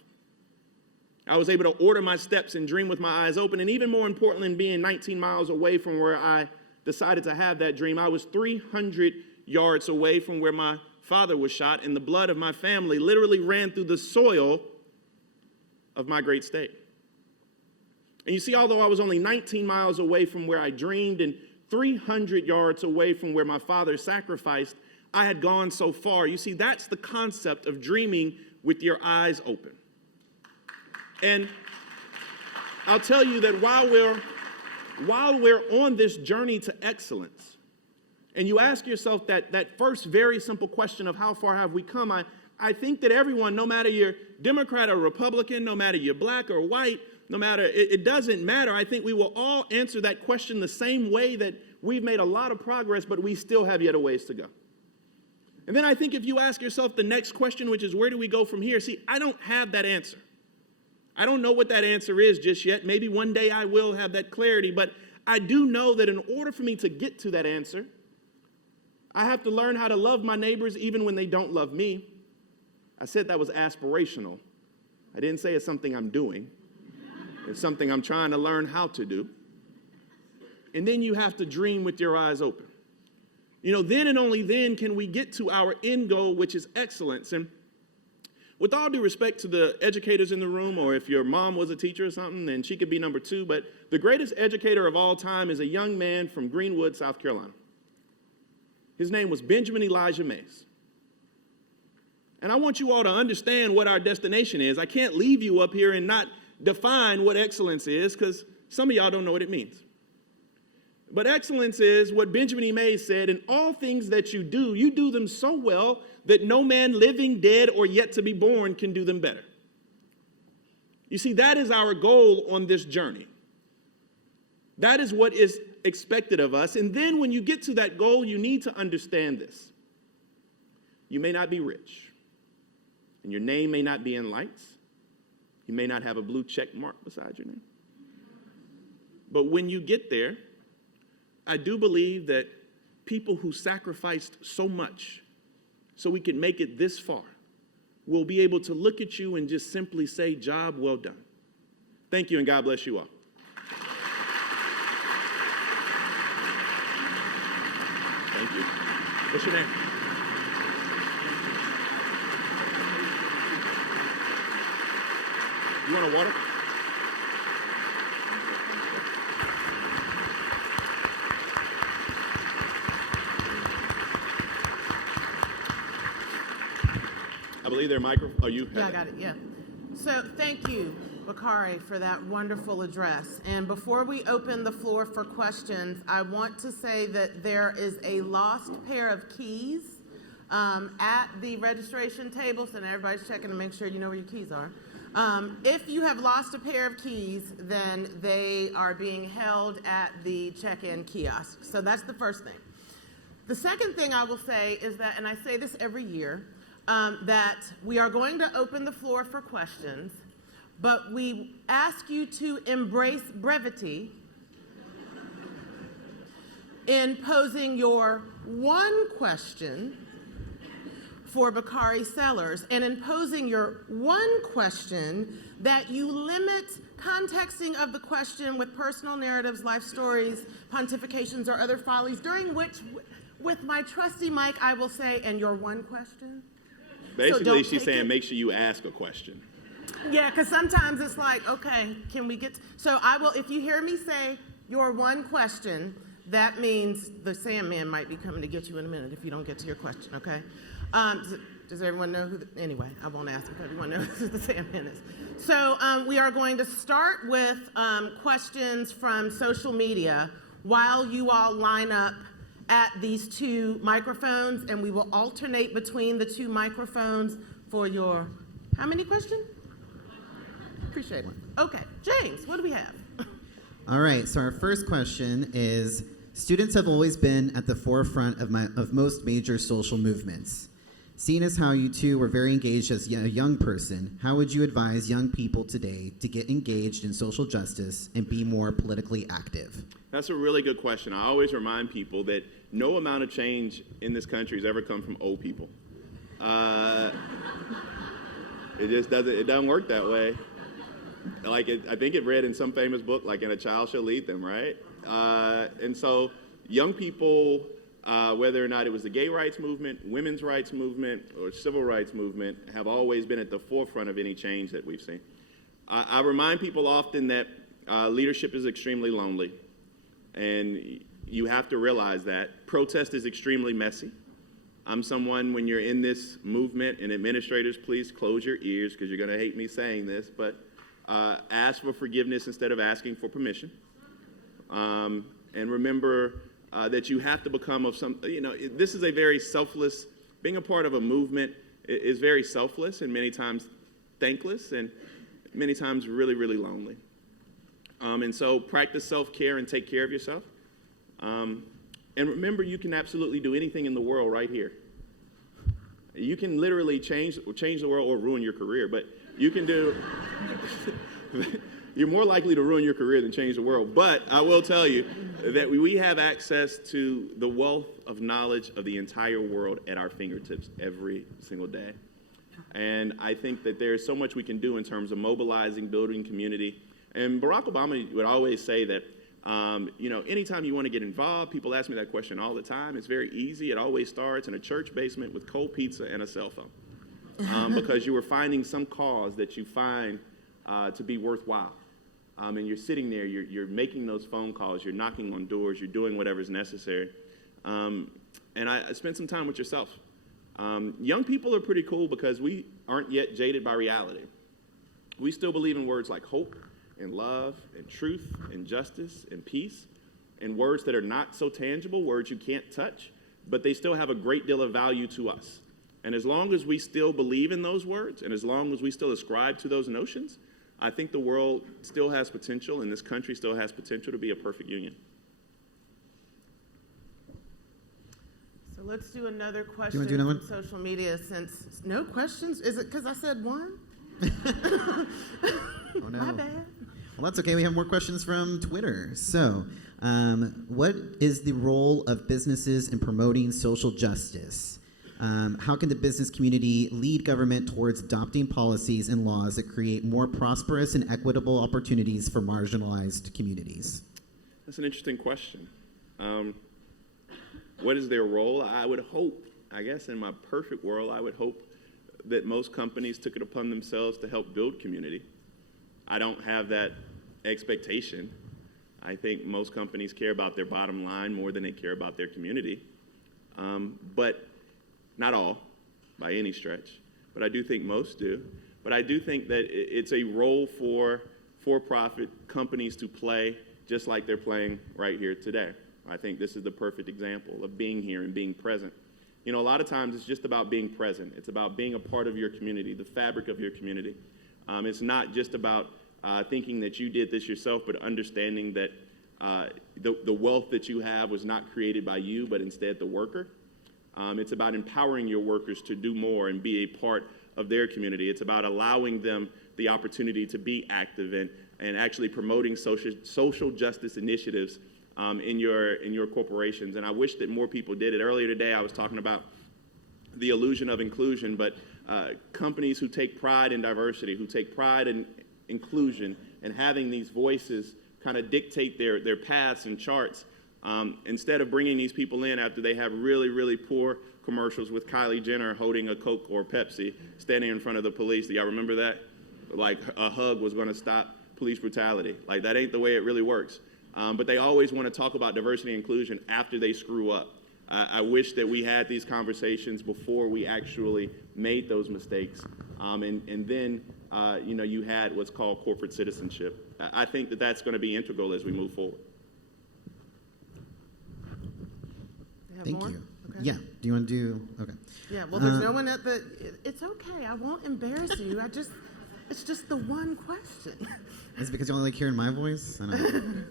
I was able to order my steps and dream with my eyes open. And even more importantly than being 19 miles away from where I decided to have that dream, I was 300 yards away from where my father was shot, and the blood of my family literally ran through the soil of my great state. And you see, although I was only 19 miles away from where I dreamed and 300 yards away from where my father sacrificed, I had gone so far. You see, that's the concept of dreaming with your eyes open. And I'll tell you that while we're on this journey to excellence, and you ask yourself that first very simple question of how far have we come, I think that everyone, no matter you're Democrat or Republican, no matter you're black or white, no matter, it doesn't matter. I think we will all answer that question the same way, that we've made a lot of progress, but we still have yet a ways to go. And then I think if you ask yourself the next question, which is where do we go from here? See, I don't have that answer. I don't know what that answer is just yet. Maybe one day I will have that clarity, but I do know that in order for me to get to that answer, I have to learn how to love my neighbors even when they don't love me. I said that was aspirational. I didn't say it's something I'm doing. It's something I'm trying to learn how to do. And then you have to dream with your eyes open. Then and only then can we get to our end goal, which is excellence. And with all due respect to the educators in the room, or if your mom was a teacher or something, then she could be number two, but the greatest educator of all time is a young man from Greenwood, South Carolina. His name was Benjamin Elijah Mays. And I want you all to understand what our destination is. I can't leave you up here and not define what excellence is, because some of y'all don't know what it means. But excellence is what Benjamin E. Mays said: in all things that you do them so well that no man living, dead, or yet to be born can do them better. You see, that is our goal on this journey. That is what is expected of us. And then when you get to that goal, you need to understand this. You may not be rich, and your name may not be in lights. You may not have a blue check mark beside your name. But when you get there, I do believe that people who sacrificed so much so we could make it this far will be able to look at you and just simply say, job well done. Thank you, and God bless you all. Thank you. What's your name? You want a water? I believe they're Oh, you have Yeah, I got it, yeah. So thank you, Bakari, for that wonderful address. And before we open the floor for questions, I want to say that there is a lost pair of keys at the registration table, so now everybody's checking to make sure you know where your keys are. If you have lost a pair of keys, then they are being held at the check-in kiosk. So that's the first thing. The second thing I will say is that, and I say this every year, that we are going to open the floor for questions, but we ask you to embrace brevity in posing your one question for Bakari Sellers, and in posing your one question, that you limit contexting of the question with personal narratives, life stories, pontifications, or other follies, during which, with my trusty mic, I will say, and your one question? Basically, she's saying make sure you ask a question. Yeah, because sometimes it's like, okay, can we get, so I will, if you hear me say your one question, that means the Sandman might be coming to get you in a minute if you don't get to your question, okay? Does everyone know who, anyway, I won't ask if everyone knows who the Sandman is. So we are going to start with questions from social media while you all line up at these two microphones, and we will alternate between the two microphones for your, how many questions? Appreciate it. Okay, James, what do we have? All right, so our first question is, students have always been at the forefront of most major social movements. Seeing as how you two were very engaged as a young person, how would you advise young people today to get engaged in social justice and be more politically active? That's a really good question. I always remind people that no amount of change in this country has ever come from old people. It just doesn't work that way. I think it read in some famous book, like, and a child shall lead them, right? And so young people, whether or not it was the gay rights movement, women's rights movement, or civil rights movement, have always been at the forefront of any change that we've seen. I remind people often that leadership is extremely lonely, and you have to realize that. Protest is extremely messy. I'm someone, when you're in this movement, and administrators, please close your ears because you're going to hate me saying this, but ask for forgiveness instead of asking for permission. And remember that you have to become of some, this is a very selfless, being a part of a movement is very selfless and many times thankless and many times really, really lonely. And so practice self-care and take care of yourself. And remember, you can absolutely do anything in the world right here. You can literally change the world or ruin your career, but you can do, you're more likely to ruin your career than change the world. But I will tell you that we have access to the wealth of knowledge of the entire world at our fingertips every single day. And I think that there's so much we can do in terms of mobilizing, building community. And Barack Obama would always say that, anytime you want to get involved, people ask me that question all the time. It's very easy. It always starts in a church basement with cold pizza and a cell phone. Because you were finding some cause that you find to be worthwhile. And you're sitting there, you're making those phone calls, you're knocking on doors, you're doing whatever's necessary. And I spent some time with yourself. Young people are pretty cool because we aren't yet jaded by reality. We still believe in words like hope and love and truth and justice and peace, and words that are not so tangible, words you can't touch, but they still have a great deal of value to us. And as long as we still believe in those words, and as long as we still ascribe to those notions, I think the world still has potential, and this country still has potential to be a perfect union. So Let's do another question wanna do another from social media since no questions. Is it because I said one? Oh, no. My bad. Well, that's okay. We have more questions from Twitter. So, what is the role of businesses in promoting social justice? How can the business community lead government towards adopting policies and laws that create more prosperous and equitable opportunities for marginalized communities? That's an interesting question. What is their role? I would hope, I guess in my perfect world, I would hope that most companies took it upon themselves to help build community. I don't have that expectation. I think most companies care about their bottom line more than they care about their community. But not all, by any stretch. But I do think most do. But I do think that it's a role for for-profit companies to play just like they're playing right here today. I think this is the perfect example of being here and being present. You know, a lot of times it's just about being present. It's about being a part of your community, the fabric of your community. It's not just about thinking that you did this yourself, but understanding that the wealth that you have was not created by you, but instead the worker. It's about empowering your workers to do more and be a part of their community. It's about allowing them the opportunity to be active and actually promoting social justice initiatives in your corporations. And I wish that more people did it. Earlier today, I was talking about the illusion of inclusion, but companies who take pride in diversity, who take pride in inclusion and having these voices kind of dictate their paths and charts, instead of bringing these people in after they have really, really poor commercials with Kylie Jenner holding a Coke or Pepsi, standing in front of the police. Do y'all remember that? Like a hug was going to stop police brutality. Like that ain't the way it really works. But they always want to talk about diversity and inclusion after they screw up. I wish that we had these conversations before we actually made those mistakes. And then, you had what's called corporate citizenship. I think that that's going to be integral as we move forward. Thank More? you. Okay. Yeah. Do you want to do? Okay. Yeah, well, there's no one at the, it's okay. I won't embarrass you. It's just the one question. Is it because you only like hearing my voice? I don't know.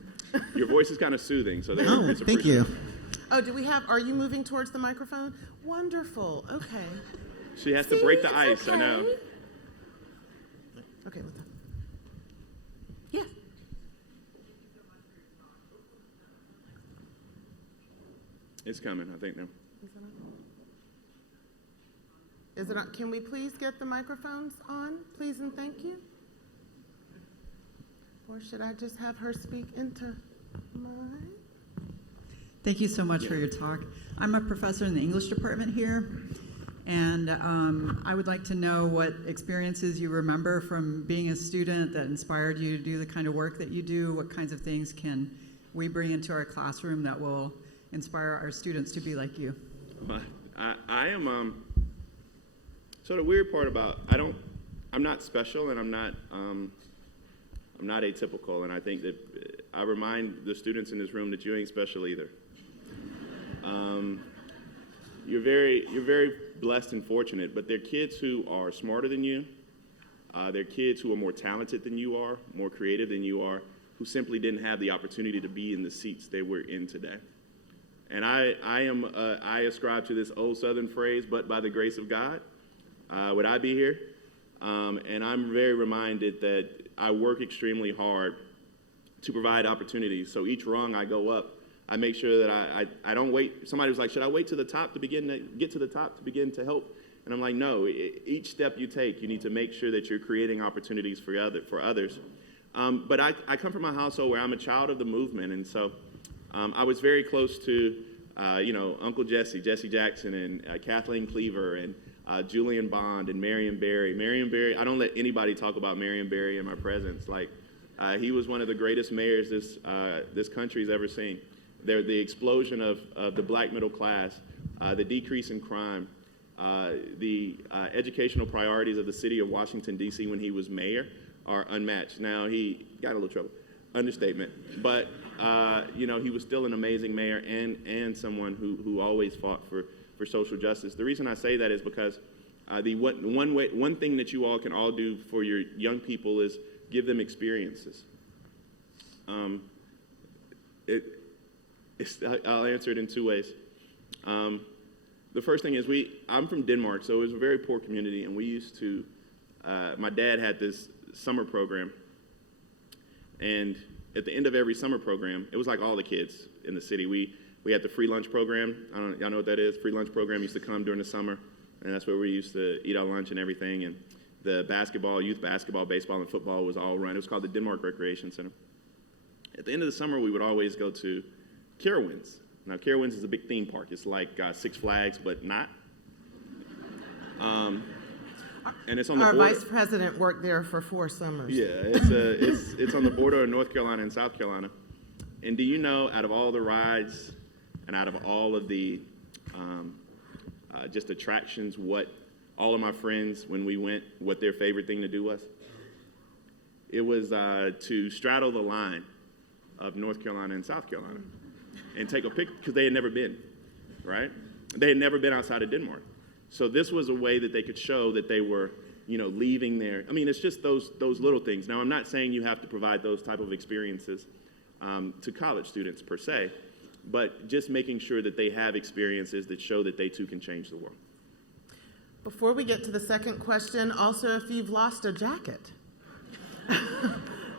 Your voice is kind of soothing, so Oh, thank you. Oh, are you moving towards the microphone? Wonderful. Okay. She has to break the ice, I know. Okay, yeah. It's coming, I think now. Is it on? Can we please get the microphones on, please and thank you? Or should I just have her speak into mine? Thank you so much for your talk. I'm a professor in the English department here, and I would like to know what experiences you remember from being a student that inspired you to do the kind of work that you do. What kinds of things can we bring into our classroom that will inspire our students to be like you? I am, so the weird part about, I'm not special and I'm not atypical, and I think that I remind the students in this room that you ain't special either. You're very blessed and fortunate, but they're kids who are smarter than you. They're kids who are more talented than you are, more creative than you are, who simply didn't have the opportunity to be in the seats they were in today. And I ascribe to this old Southern phrase, but by the grace of God, would I be here? And I'm very reminded that I work extremely hard to provide opportunities. So each rung I go up, I make sure that I don't wait. Somebody was like, should I wait to the top to begin to get to the top to begin to help? And I'm like, no, each step you take, you need to make sure that you're creating opportunities for others. But I come from a household where I'm a child of the movement, and so I was very close to, Uncle Jesse Jackson, and Kathleen Cleaver, and Julian Bond, and Marion Barry. Marion Barry, I don't let anybody talk about Marion Barry in my presence. Like, he was one of the greatest mayors this country's ever seen. The explosion of the black middle class, the decrease in crime, the educational priorities of the city of Washington, D.C. when he was mayor are unmatched. Now, he got in a little trouble, understatement, but he was still an amazing mayor and someone who always fought for social justice. The reason I say that is because one thing that you all can all do for your young people is give them experiences. I'll answer it in two ways. the first thing is I'm from Denmark, so it was a very poor community, and we used to, my dad had this summer program, and at the end of every summer program, it was like all the kids in the city. We had the free lunch program. Y'all know what that is? Free lunch program used to come during the summer, and that's where we used to eat our lunch and everything. And the basketball, youth basketball, baseball, and football was all run. It was called the Denmark Recreation Center. At the end of the summer, we would always go to Carowinds. Now, Carowinds is a big theme park. It's like Six Flags, but not. And it's on the Our border. vice president worked there for 4 summers. Yeah, it's on the border of North Carolina and South Carolina. And do you know, out of all the rides and out of all of the just attractions, what all of my friends, when we went, what their favorite thing to do was? It was to straddle the line of North Carolina and South Carolina and take a picture, because they had never been, right? They had never been outside of Denmark. So this was a way that they could show that they were, leaving there. I mean, it's just those little things. Now, I'm not saying you have to provide those type of experiences to college students per se, but just making sure that they have experiences that show that they too can change the world. Before we get to the second question, also if you've lost a jacket,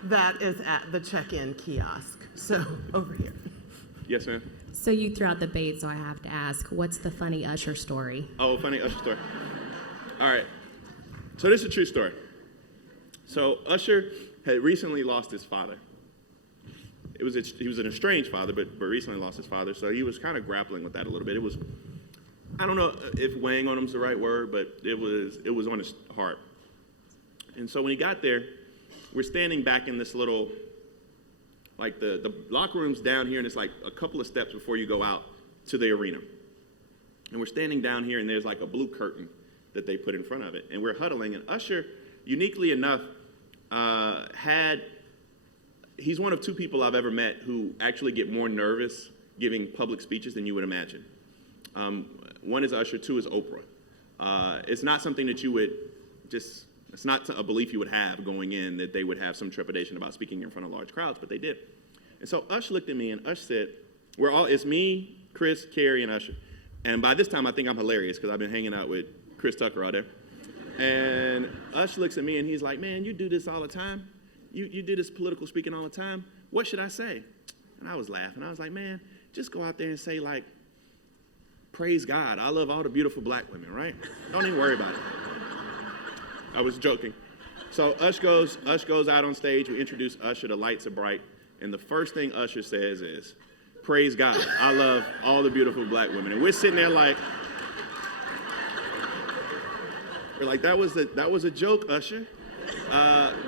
that is at the check-in kiosk. So over here. Yes, ma'am? So you threw out the bait, so I have to ask, what's the funny Usher story? Oh, funny Usher story. All right. So this is a true story. So Usher had recently lost his father. He was an estranged father, but recently lost his father. So he was kind of grappling with that a little bit. It was, I don't know if weighing on him is the right word, but it was on his heart. And so when he got there, we're standing back in this little, like the locker room's down here, and it's like a couple of steps before you go out to the arena. And we're standing down here, and there's like a blue curtain that they put in front of it. And we're huddling, and Usher, uniquely enough, he's one of 2 people I've ever met who actually get more nervous giving public speeches than you would imagine. One is Usher, 2 is Oprah. It's not something that you would just, it's not a belief you would have going in that they would have some trepidation about speaking in front of large crowds, but they did. And so Usher looked at me, and Usher said, it's me, Chris, Carrie, and Usher. And by this time, I think I'm hilarious because I've been hanging out with Chris Tucker all day. And Usher looks at me, and he's like, man, you do this all the time? You do this political speaking all the time? What should I say? And I was laughing. I was like, man, just go out there and say, like, praise God. I love all the beautiful black women, right? Don't even worry about it. I was joking. So Usher goes out on stage. We introduce Usher. The lights are bright. And the first thing Usher says is, praise God. I love all the beautiful black women. And we're sitting there like, that was a joke, Usher.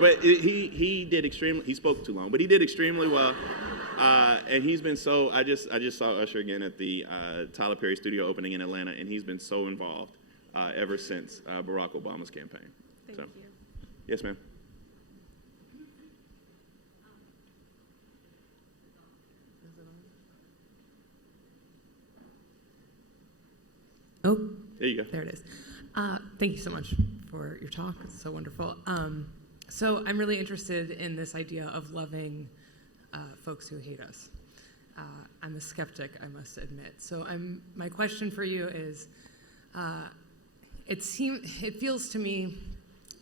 But he did he spoke too long, but he did extremely well. And he's been so, I just saw Usher again at the Tyler Perry studio opening in Atlanta, and he's been so involved ever since Barack Obama's campaign. Thank you. Yes, ma'am. Oh, There you go. there it is. Thank you so much for your talk. It's so wonderful. So I'm really interested in this idea of loving folks who hate us. I'm a skeptic, I must admit. So my question for you is, it feels to me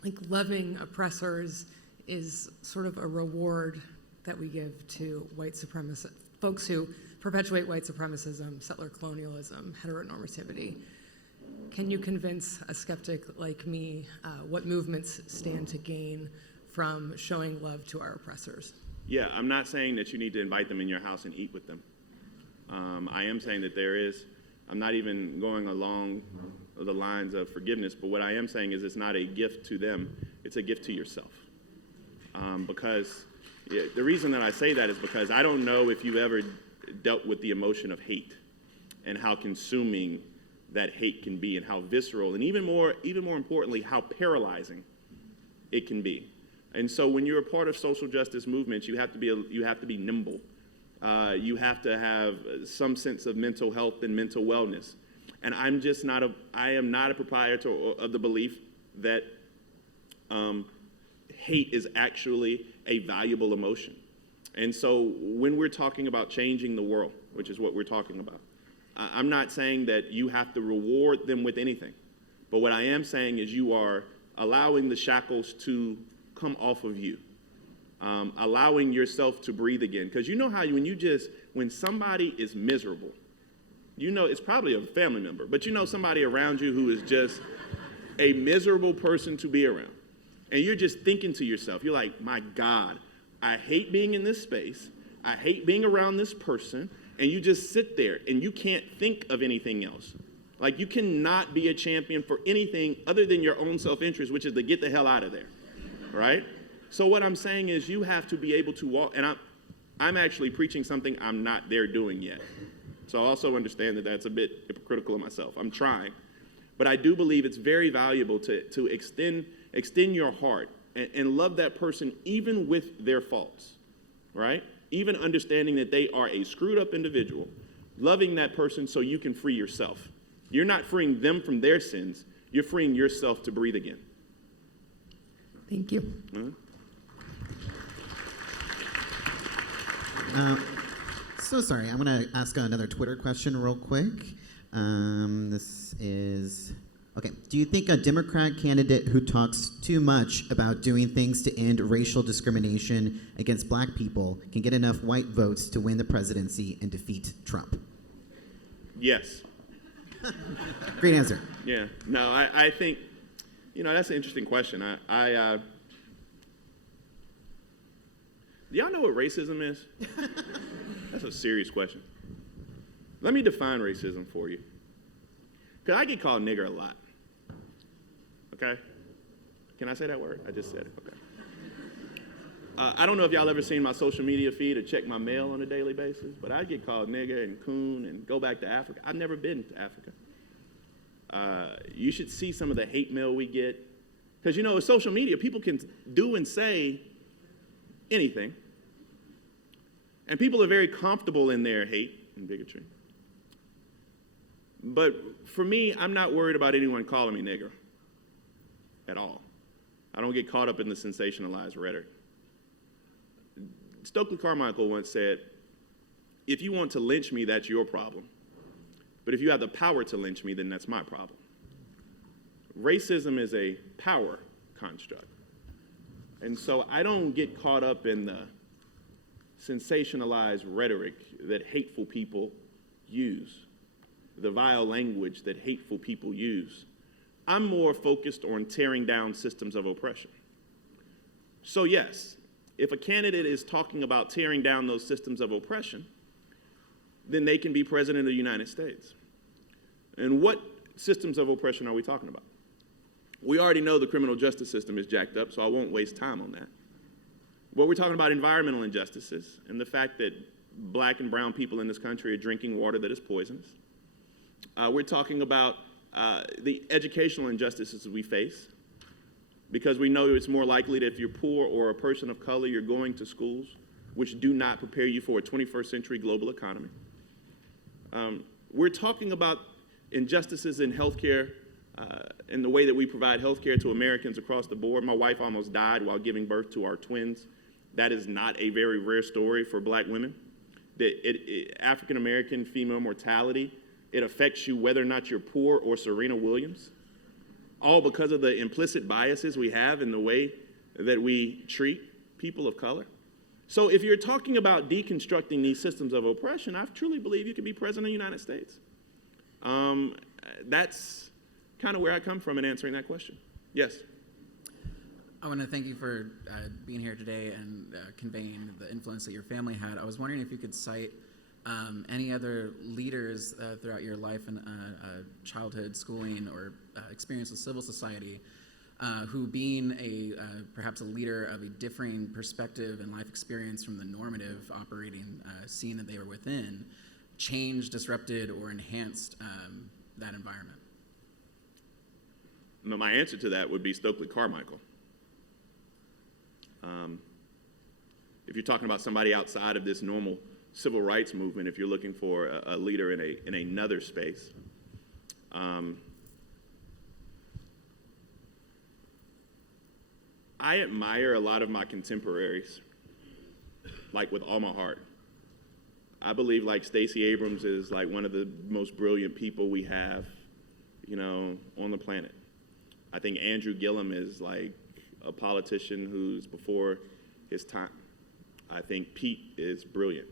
like loving oppressors is sort of a reward that we give to white supremacists, folks who perpetuate white supremacism, settler colonialism, heteronormativity. Can you convince a skeptic like me what movements stand to gain from showing love to our oppressors? Yeah, I'm not saying that you need to invite them in your house and eat with them. I am saying that I'm not even going along the lines of forgiveness, but what I am saying is it's not a gift to them, it's a gift to yourself. Because the reason that I say that is because I don't know if you've ever dealt with the emotion of hate and how consuming that hate can be and how visceral and even more importantly, how paralyzing it can be. And so when you're a part of social justice movements, you have to be nimble. You have to have some sense of mental health and mental wellness. And I am not a proprietor of the belief that hate is actually a valuable emotion. And so when we're talking about changing the world, which is what we're talking about, I'm not saying that you have to reward them with anything. But what I am saying is you are allowing the shackles to come off of you, allowing yourself to breathe again. Because you know how when somebody is miserable, you know it's probably a family member, but you know somebody around you who is just a miserable person to be around. And you're just thinking to yourself, you're like, my God, I hate being in this space. I hate being around this person. And you just sit there and you can't think of anything else. Like, you cannot be a champion for anything other than your own self-interest, which is to get the hell out of there, right? So what I'm saying is you have to be able to walk, and I'm actually preaching something I'm not there doing yet. So I also understand that that's a bit hypocritical of myself. I'm trying. But I do believe it's very valuable to extend your heart and love that person even with their faults, right? Even understanding that they are a screwed up individual, loving that person so you can free yourself. You're not freeing them from their sins. You're freeing yourself to breathe again. Thank you. So sorry, I'm going to ask another Twitter question real quick. This is, okay. Do you think a Democrat candidate who talks too much about doing things to end racial discrimination against black people can get enough white votes to win the presidency and defeat Trump? Yes. Great answer. Yeah. No, I think, that's an interesting question. Do y'all know what racism is? That's a serious question. Let me define racism for you. Because I get called nigger a lot. Okay? Can I say that word? I just said it. Okay. I don't know if y'all ever seen my social media feed or check my mail on a daily basis, but I get called nigger and coon and go back to Africa. I've never been to Africa. You should see some of the hate mail we get. Because, with social media, people can do and say anything. And people are very comfortable in their hate and bigotry. But for me, I'm not worried about anyone calling me nigger at all. I don't get caught up in the sensationalized rhetoric. Stokely Carmichael once said, if you want to lynch me, that's your problem. But if you have the power to lynch me, then that's my problem. Racism is a power construct. And so I don't get caught up in the sensationalized rhetoric that hateful people use, the vile language that hateful people use. I'm more focused on tearing down systems of oppression. So yes, if a candidate is talking about tearing down those systems of oppression, then they can be president of the United States. And what systems of oppression are we talking about? We already know the criminal justice system is jacked up, so I won't waste time on that. But we're talking about environmental injustices and the fact that black and brown people in this country are drinking water that is poisonous. We're talking about the educational injustices we face, because we know it's more likely that if you're poor or a person of color, you're going to schools which do not prepare you for a 21st century global economy. We're talking about injustices in healthcare, in the way that we provide healthcare to Americans across the board. My wife almost died while giving birth to our twins. That is not a very rare story for black women. African American female mortality, it affects you whether or not you're poor or Serena Williams, all because of the implicit biases we have in the way that we treat people of color. So if you're talking about deconstructing these systems of oppression, I truly believe you can be president of the United States. That's kind of where I come from in answering that question. Yes? I want to thank you for being here today and conveying the influence that your family had. I was wondering if you could cite any other leaders throughout your life and childhood, schooling, or experience with civil society who, being perhaps a leader of a differing perspective and life experience from the normative operating scene that they were within, changed, disrupted, or enhanced that environment. My answer to that would be Stokely Carmichael. If you're talking about somebody outside of this normal civil rights movement, if you're looking for a leader in another space, I admire a lot of my contemporaries, like with all my heart. I believe like Stacey Abrams is like one of the most brilliant people we have, on the planet. I think Andrew Gillum is like a politician who's before his time. I think Pete is brilliant.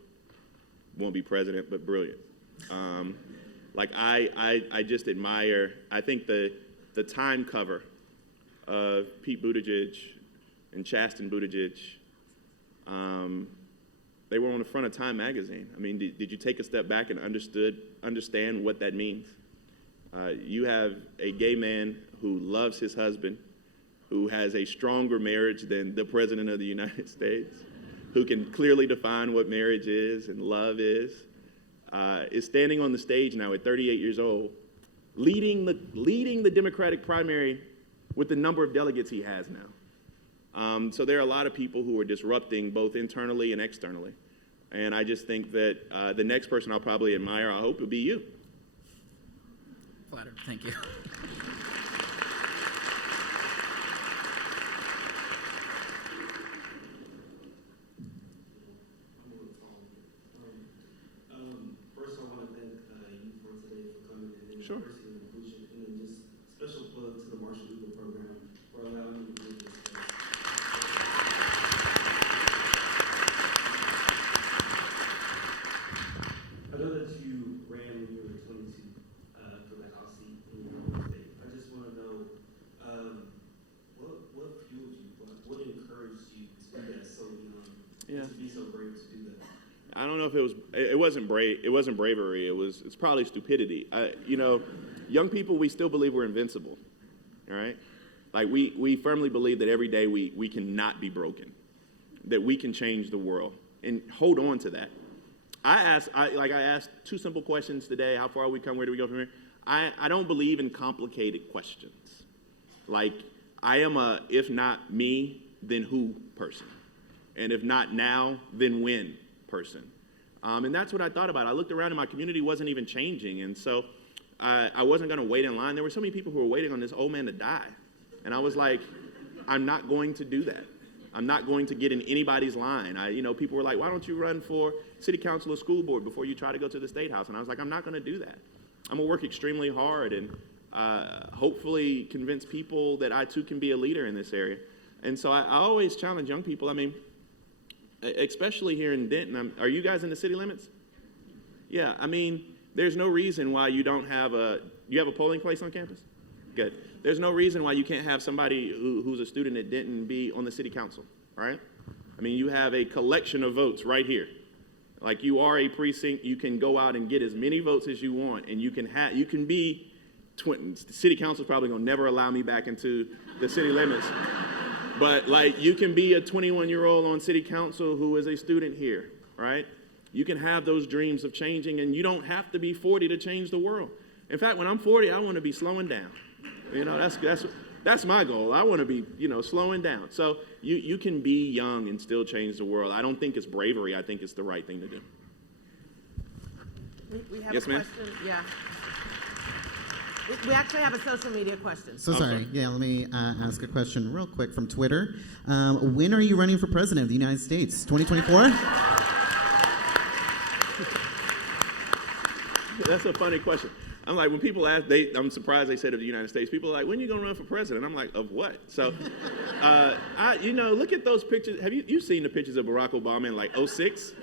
Won't be president, but brilliant. I just admire, I think the time cover of Pete Buttigieg and Chasten Buttigieg, they were on the front of Time magazine. I mean, did you take a step back and understand what that means? You have a gay man who loves his husband, who has a stronger marriage than the President of the United States, who can clearly define what marriage is and love is standing on the stage now at 38 years old, leading the Democratic primary with the number of delegates he has now. So there are a lot of people who are disrupting both internally and externally. And I just think that the next person I'll probably admire, I hope, will be you. Flattered. Thank you. First, I want to thank you for today for coming in Sure. diversity and inclusion, and then just special plug to the Marshall Legal Program for allowing me to do this. I know that you ran when you were 22 for the House seat in your home state. I just want to know what fueled you, what encouraged you to do that so young, Yeah. to be so brave to do that. I don't know if it wasn't bravery. It's probably stupidity. Young people, we still believe we're invincible, all right? Like we firmly believe that every day we cannot be broken, that we can change the world, and hold on to that. I asked two simple questions today. How far have we come? Where do we go from here? I don't believe in complicated questions. Like, I am a if not me, then who person. And if not now, then when person. And that's what I thought about. I looked around and my community wasn't even changing. And so I wasn't going to wait in line. There were so many people who were waiting on this old man to die. And I was like, I'm not going to do that. I'm not going to get in anybody's line. People were like, why don't you run for city council or school board before you try to go to the state house? And I was like, I'm not going to do that. I'm going to work extremely hard and hopefully convince people that I too can be a leader in this area. And so I always challenge young people. I mean, especially here in Denton. Are you guys in the city limits? Yeah, I mean, there's no reason why you don't have you have a polling place on campus? Good. There's no reason why you can't have somebody who's a student at Denton be on the city council, all right? I mean, you have a collection of votes right here. Like, you are a precinct, you can go out and get as many votes as you want, and you can be, the city council's probably gonna never allow me back into the city limits. But like, you can be a 21-year-old on city council who is a student here, right? You can have those dreams of changing, and you don't have to be 40 to change the world. In fact, when I'm 40, I want to be slowing down. That's my goal. I want to be, slowing down. So you can be young and still change the world. I don't think it's bravery. I think it's the right thing to do. We have Yes, a ma'am? question. Yeah. We actually have a social media question. So sorry. Okay. Yeah, let me ask a question real quick from Twitter. When are you running for president of the United States? 2024? That's a funny question. I'm like, when people ask, I'm surprised they said of the United States. People are like, when are you going to run for president? I'm like, of what? So, look at those pictures. Have you seen the pictures of Barack Obama in like 2006?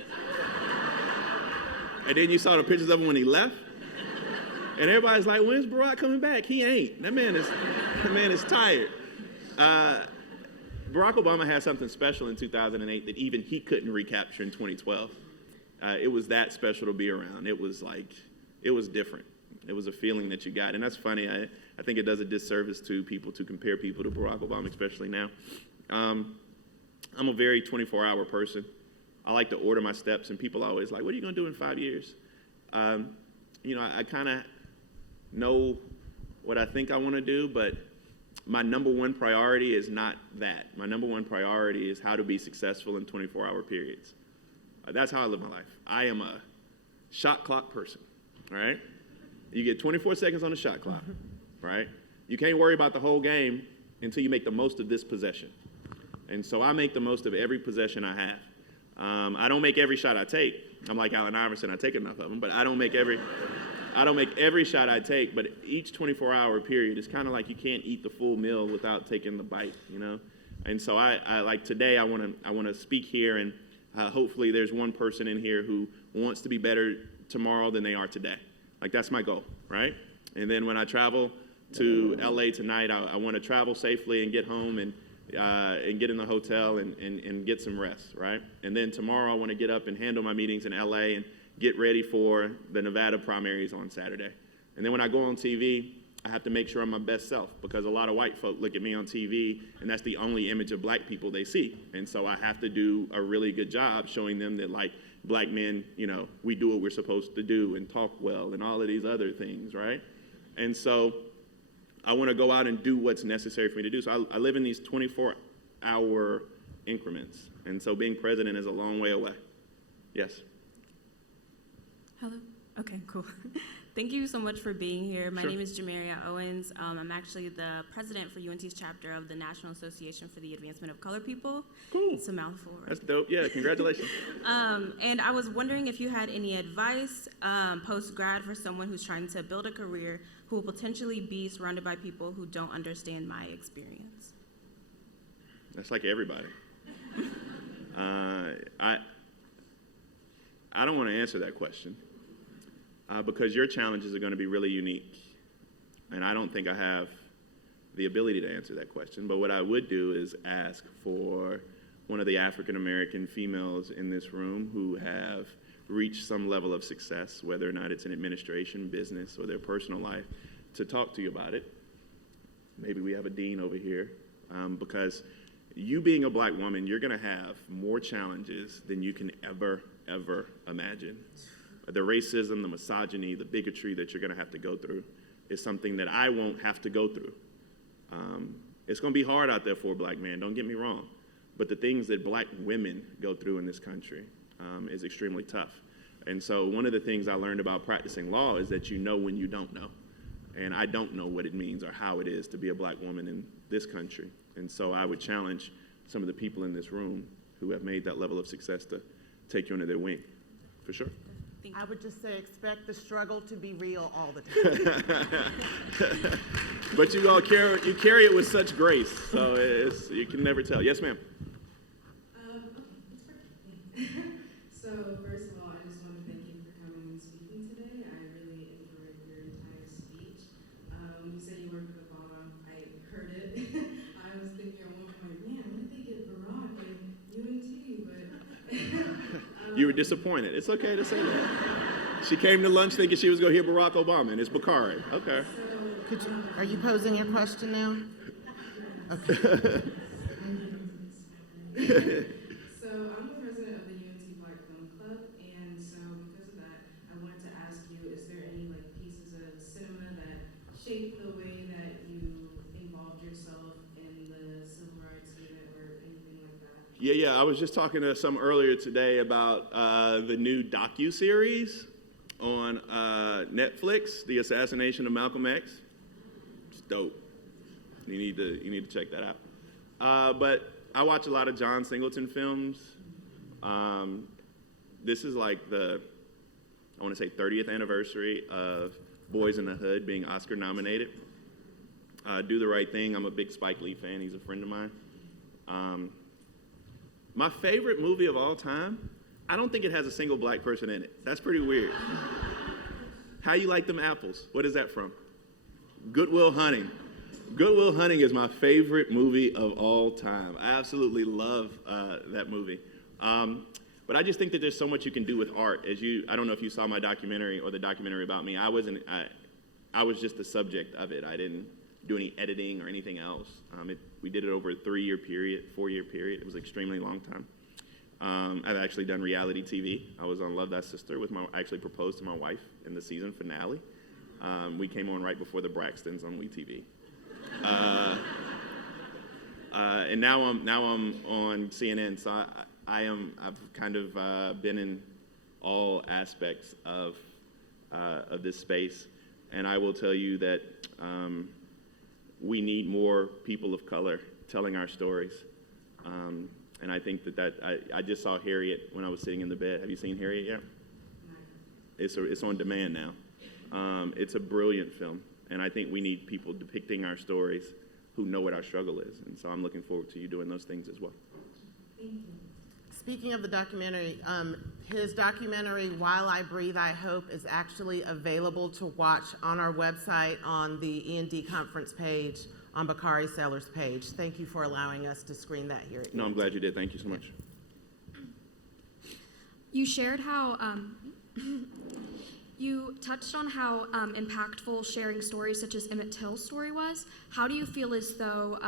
And then you saw the pictures of him when he left? And everybody's like, when's Barack coming back? He ain't. That man is tired. Barack Obama had something special in 2008 that even he couldn't recapture in 2012. It was that special to be around. It was different. It was a feeling that you got. And that's funny. I think it does a disservice to people to compare people to Barack Obama, especially now. I'm a very 24-hour person. I like to order my steps, and people are always like, what are you going to do in 5 years? I kind of know what I think I want to do, but my number one priority is not that. My number one priority is how to be successful in 24-hour periods. That's how I live my life. I am a shot clock person, all right? You get 24 seconds on the shot clock, right? You can't worry about the whole game until you make the most of this possession. And so I make the most of every possession I have. I don't make every shot I take. I'm like Allen Iverson, I take enough of them, but I don't make every shot I take, but each 24-hour period is kind of like you can't eat the full meal without taking the bite, you know? And so I like today, I want to speak here, and hopefully there's one person in here who wants to be better tomorrow than they are today. Like, that's my goal, right? And then when I travel to LA tonight, I want to travel safely and get home and get in the hotel and get some rest, right? And then tomorrow I want to get up and handle my meetings in LA and get ready for the Nevada primaries on Saturday. And then when I go on TV, I have to make sure I'm my best self, because a lot of white folk look at me on TV and that's the only image of black people they see. And so I have to do a really good job showing them that, like, black men, you know, we do what we're supposed to do and talk well and all of these other things, right? And so I want to go out and do what's necessary for me to do. So I live in these 24-hour increments. And so being president is a long way away. Yes? Hello? Okay, cool. Thank you so much for being here. My Sure. name is Jamaria Owens. I'm actually the president for UNT's chapter of the National Association for the Advancement of Colored People. Cool. It's a mouthful, right? That's dope. Yeah, congratulations. And I was wondering if you had any advice post-grad for someone who's trying to build a career who will potentially be surrounded by people who don't understand my experience. That's like everybody. I don't want to answer that question because your challenges are going to be really unique. And I don't think I have the ability to answer that question. But what I would do is ask for one of the African American females in this room who have reached some level of success, whether or not it's in administration, business, or their personal life, to talk to you about it. Maybe we have a dean over here, because you being a black woman, you're going to have more challenges than you can ever imagine. The racism, the misogyny, the bigotry that you're going to have to go through is something that I won't have to go through. It's going to be hard out there for a black man, don't get me wrong. But the things that black women go through in this country is extremely tough. And so one of the things I learned about practicing law is that you know when you don't know. And I don't know what it means or how it is to be a black woman in this country. And so I would challenge some of the people in this room who have made that level of success to take you under their wing, for sure. I would just say expect the struggle to be real all the time. But you all carry it with such grace, so you can never tell. Yes, ma'am. So first of all, I just want to thank you for coming and speaking today. I really enjoyed your entire speech. You said you worked with Obama. I heard it. I was thinking at one point, man, when did they get Barack and UNT? But You were disappointed. It's okay to say that. She came to lunch thinking she was going to hear Barack Obama, and it's Bakari. Okay. Are you posing your question now? Okay. So I'm the president of the UNT Black Film Club, and so because of that, I wanted to ask you, is there any pieces of cinema that shaped the way that you involved yourself in the civil rights movement or anything like that? Yeah. I was just talking to some earlier today about the new docu-series on Netflix, The Assassination of Malcolm X. It's dope. You need to check that out. But I watch a lot of John Singleton films. This is like I want to say 30th anniversary of Boys in the Hood being Oscar nominated. Do the Right Thing. I'm a big Spike Lee fan. He's a friend of mine. My favorite movie of all time, I don't think it has a single black person in it. That's pretty weird. How You Like Them Apples? What is that from? Good Will Hunting. Good Will Hunting is my favorite movie of all time. I absolutely love that movie. But I just think that there's so much you can do with art. I don't know if you saw my documentary or the documentary about me. I was just the subject of it. I didn't do any editing or anything else. We did it over a 4-year period. It was an extremely long time. I've actually done reality TV. I was on Love Thy Sister I actually proposed to my wife in the season finale. We came on right before the Braxtons on WeTV. And now I'm on CNN. So I've kind of been in all aspects of this space, and I will tell you that we need more people of color telling our stories. And I think I just saw Harriet when I was sitting in the bed. Have you seen Harriet yet? It's on demand now. It's a brilliant film, and I think we need people depicting our stories who know what our struggle is. And so I'm looking forward to you doing those things as well. Thank you. Speaking of the documentary, his documentary, While I Breathe, I Hope, is actually available to watch on our website on the E&D conference page, on Bakari Sellers' page. Thank you for allowing us to screen that here at No, I'm glad you did. Thank you so much. You shared how, you touched on how impactful sharing stories such as Emmett Till's story was. How do you feel as though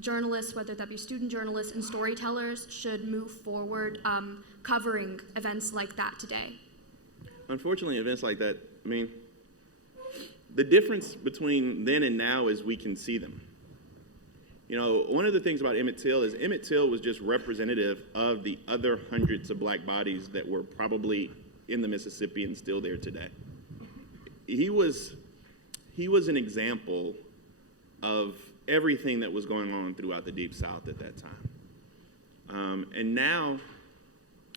journalists, whether that be student journalists and storytellers, should move forward covering events like that today? Unfortunately, events like that, I mean, the difference between then and now is we can see them. You know, one of the things about Emmett Till is Emmett Till was just representative of the other hundreds of black bodies that were probably in the Mississippi and still there today. He was an example of everything that was going on throughout the Deep South at that time. And now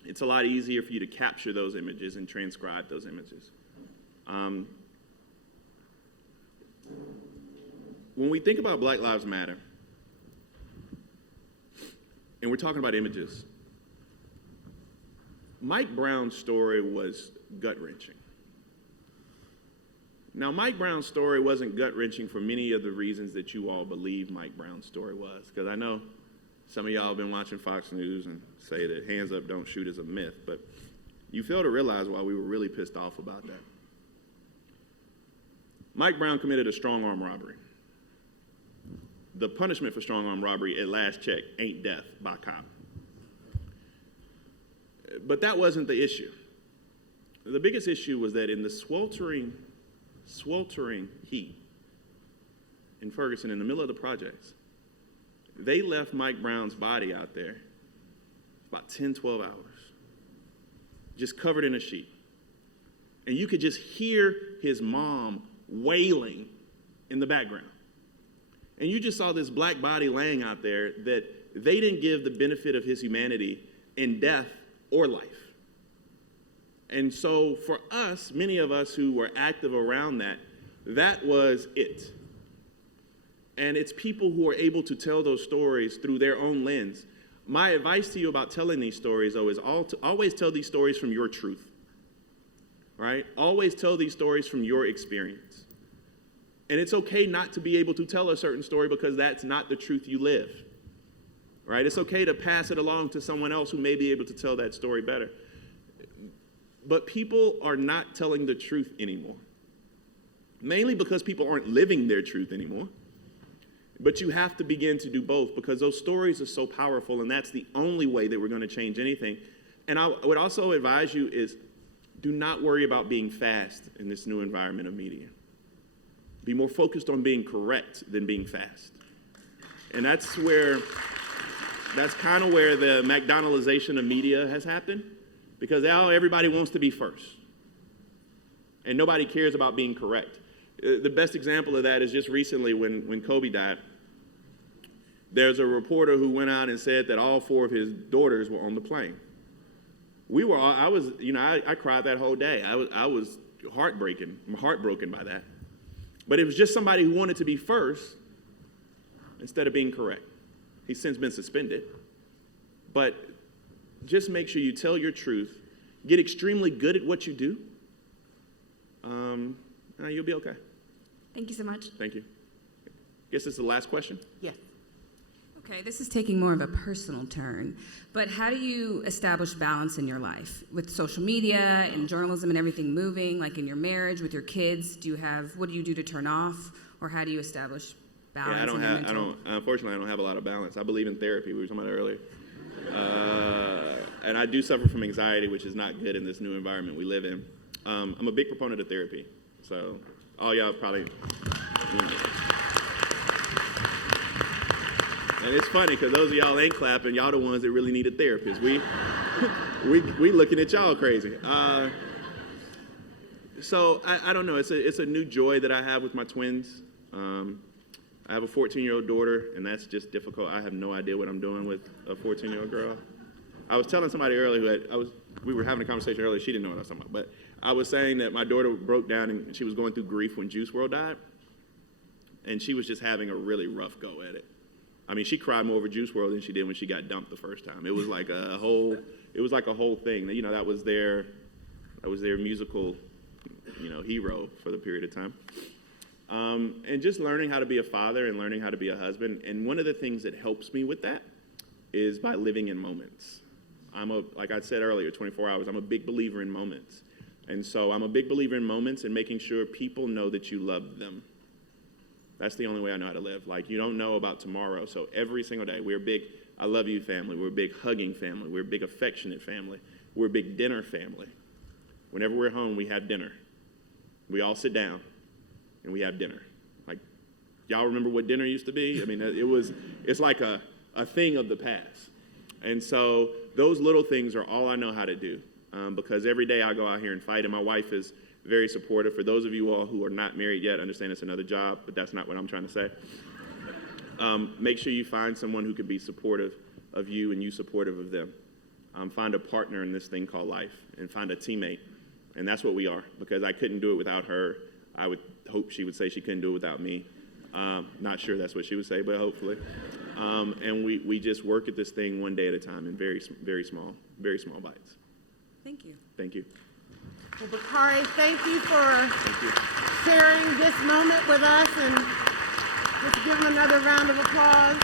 it's a lot easier for you to capture those images and transcribe those images. When we think about Black Lives Matter, and we're talking about images, Mike Brown's story was gut-wrenching. Now, Mike Brown's story wasn't gut-wrenching for many of the reasons that you all believe Mike Brown's story was, because I know some of y'all have been watching Fox News and say that hands up, don't shoot is a myth, but you fail to realize why we were really pissed off about that. Mike Brown committed a strong-arm robbery. The punishment for strong-arm robbery at last check ain't death by cop. But that wasn't the issue. The biggest issue was that in the sweltering heat in Ferguson, in the middle of the projects, they left Mike Brown's body out there about 10, 12 hours, just covered in a sheet. And you could just hear his mom wailing in the background. And you just saw this black body laying out there that they didn't give the benefit of his humanity in death or life. And so for us, many of us who were active around that, that was it. And it's people who are able to tell those stories through their own lens. My advice to you about telling these stories, though, is always tell these stories from your truth, right? Always tell these stories from your experience. And it's okay not to be able to tell a certain story because that's not the truth you live, right? It's okay to pass it along to someone else who may be able to tell that story better. But people are not telling the truth anymore, mainly because people aren't living their truth anymore. But you have to begin to do both because those stories are so powerful, and that's the only way that we're going to change anything. And I would also advise you is do not worry about being fast in this new environment of media. Be more focused on being correct than being fast. And that's kind of where the McDonaldization of media has happened, because now everybody wants to be first. And nobody cares about being correct. The best example of that is just recently when Kobe died. There's a reporter who went out and said that all 4 of his daughters were on the plane. I cried that whole day. I was heartbroken by that. But it was just somebody who wanted to be first instead of being correct. He's since been suspended. But just make sure you tell your truth, get extremely good at what you do, and you'll be okay. Thank you so much. Thank you. Guess this is the last question? Yes. Okay, this is taking more of a personal turn, but how do you establish balance in your life with social media and journalism and everything moving, like in your marriage, with your kids? What do you do to turn off, or how do you establish balance? Unfortunately, I don't have a lot of balance. I believe in therapy, we were talking about it earlier. And I do suffer from anxiety, which is not good in this new environment we live in. I'm a big proponent of therapy, so all y'all probably... And it's funny because those of y'all ain't clapping, y'all the ones that really need a therapist. We looking at y'all crazy. So I don't know. It's a new joy that I have with my twins. I have a 14-year-old daughter, and that's just difficult. I have no idea what I'm doing with a 14-year-old girl. I was telling somebody earlier we were having a conversation earlier. She didn't know what I was talking about, but I was saying that my daughter broke down and she was going through grief when Juice WRLD died, and she was just having a really rough go at it. I mean, she cried more over Juice WRLD than she did when she got dumped the first time. It was like a whole thing. You know, that was their musical, hero for the period of time. And just learning how to be a father and learning how to be a husband. And one of the things that helps me with that is by living in moments. Like I said earlier, 24 hours, I'm a big believer in moments. And so I'm a big believer in moments and making sure people know that you love them. That's the only way I know how to live. Like, you don't know about tomorrow. So every single day, we're a big I love you family. We're a big hugging family. We're a big affectionate family. We're a big dinner family. Whenever we're home, we have dinner. We all sit down and we have dinner. Like, y'all remember what dinner used to be? I mean, it's like a thing of the past. And so those little things are all I know how to do, because every day I go out here and fight, and my wife is very supportive. For those of you all who are not married yet, understand it's another job, but that's not what I'm trying to say. Make sure you find someone who can be supportive of you and you supportive of them. Find a partner in this thing called life, and find a teammate. And that's what we are, because I couldn't do it without her. I would hope she would say she couldn't do it without me. Not sure that's what she would say, but hopefully. And we just work at this thing one day at a time in very small bites. Thank you. Thank you. Well, Bakari, thank you for sharing this moment with us, and let's give him another round of applause.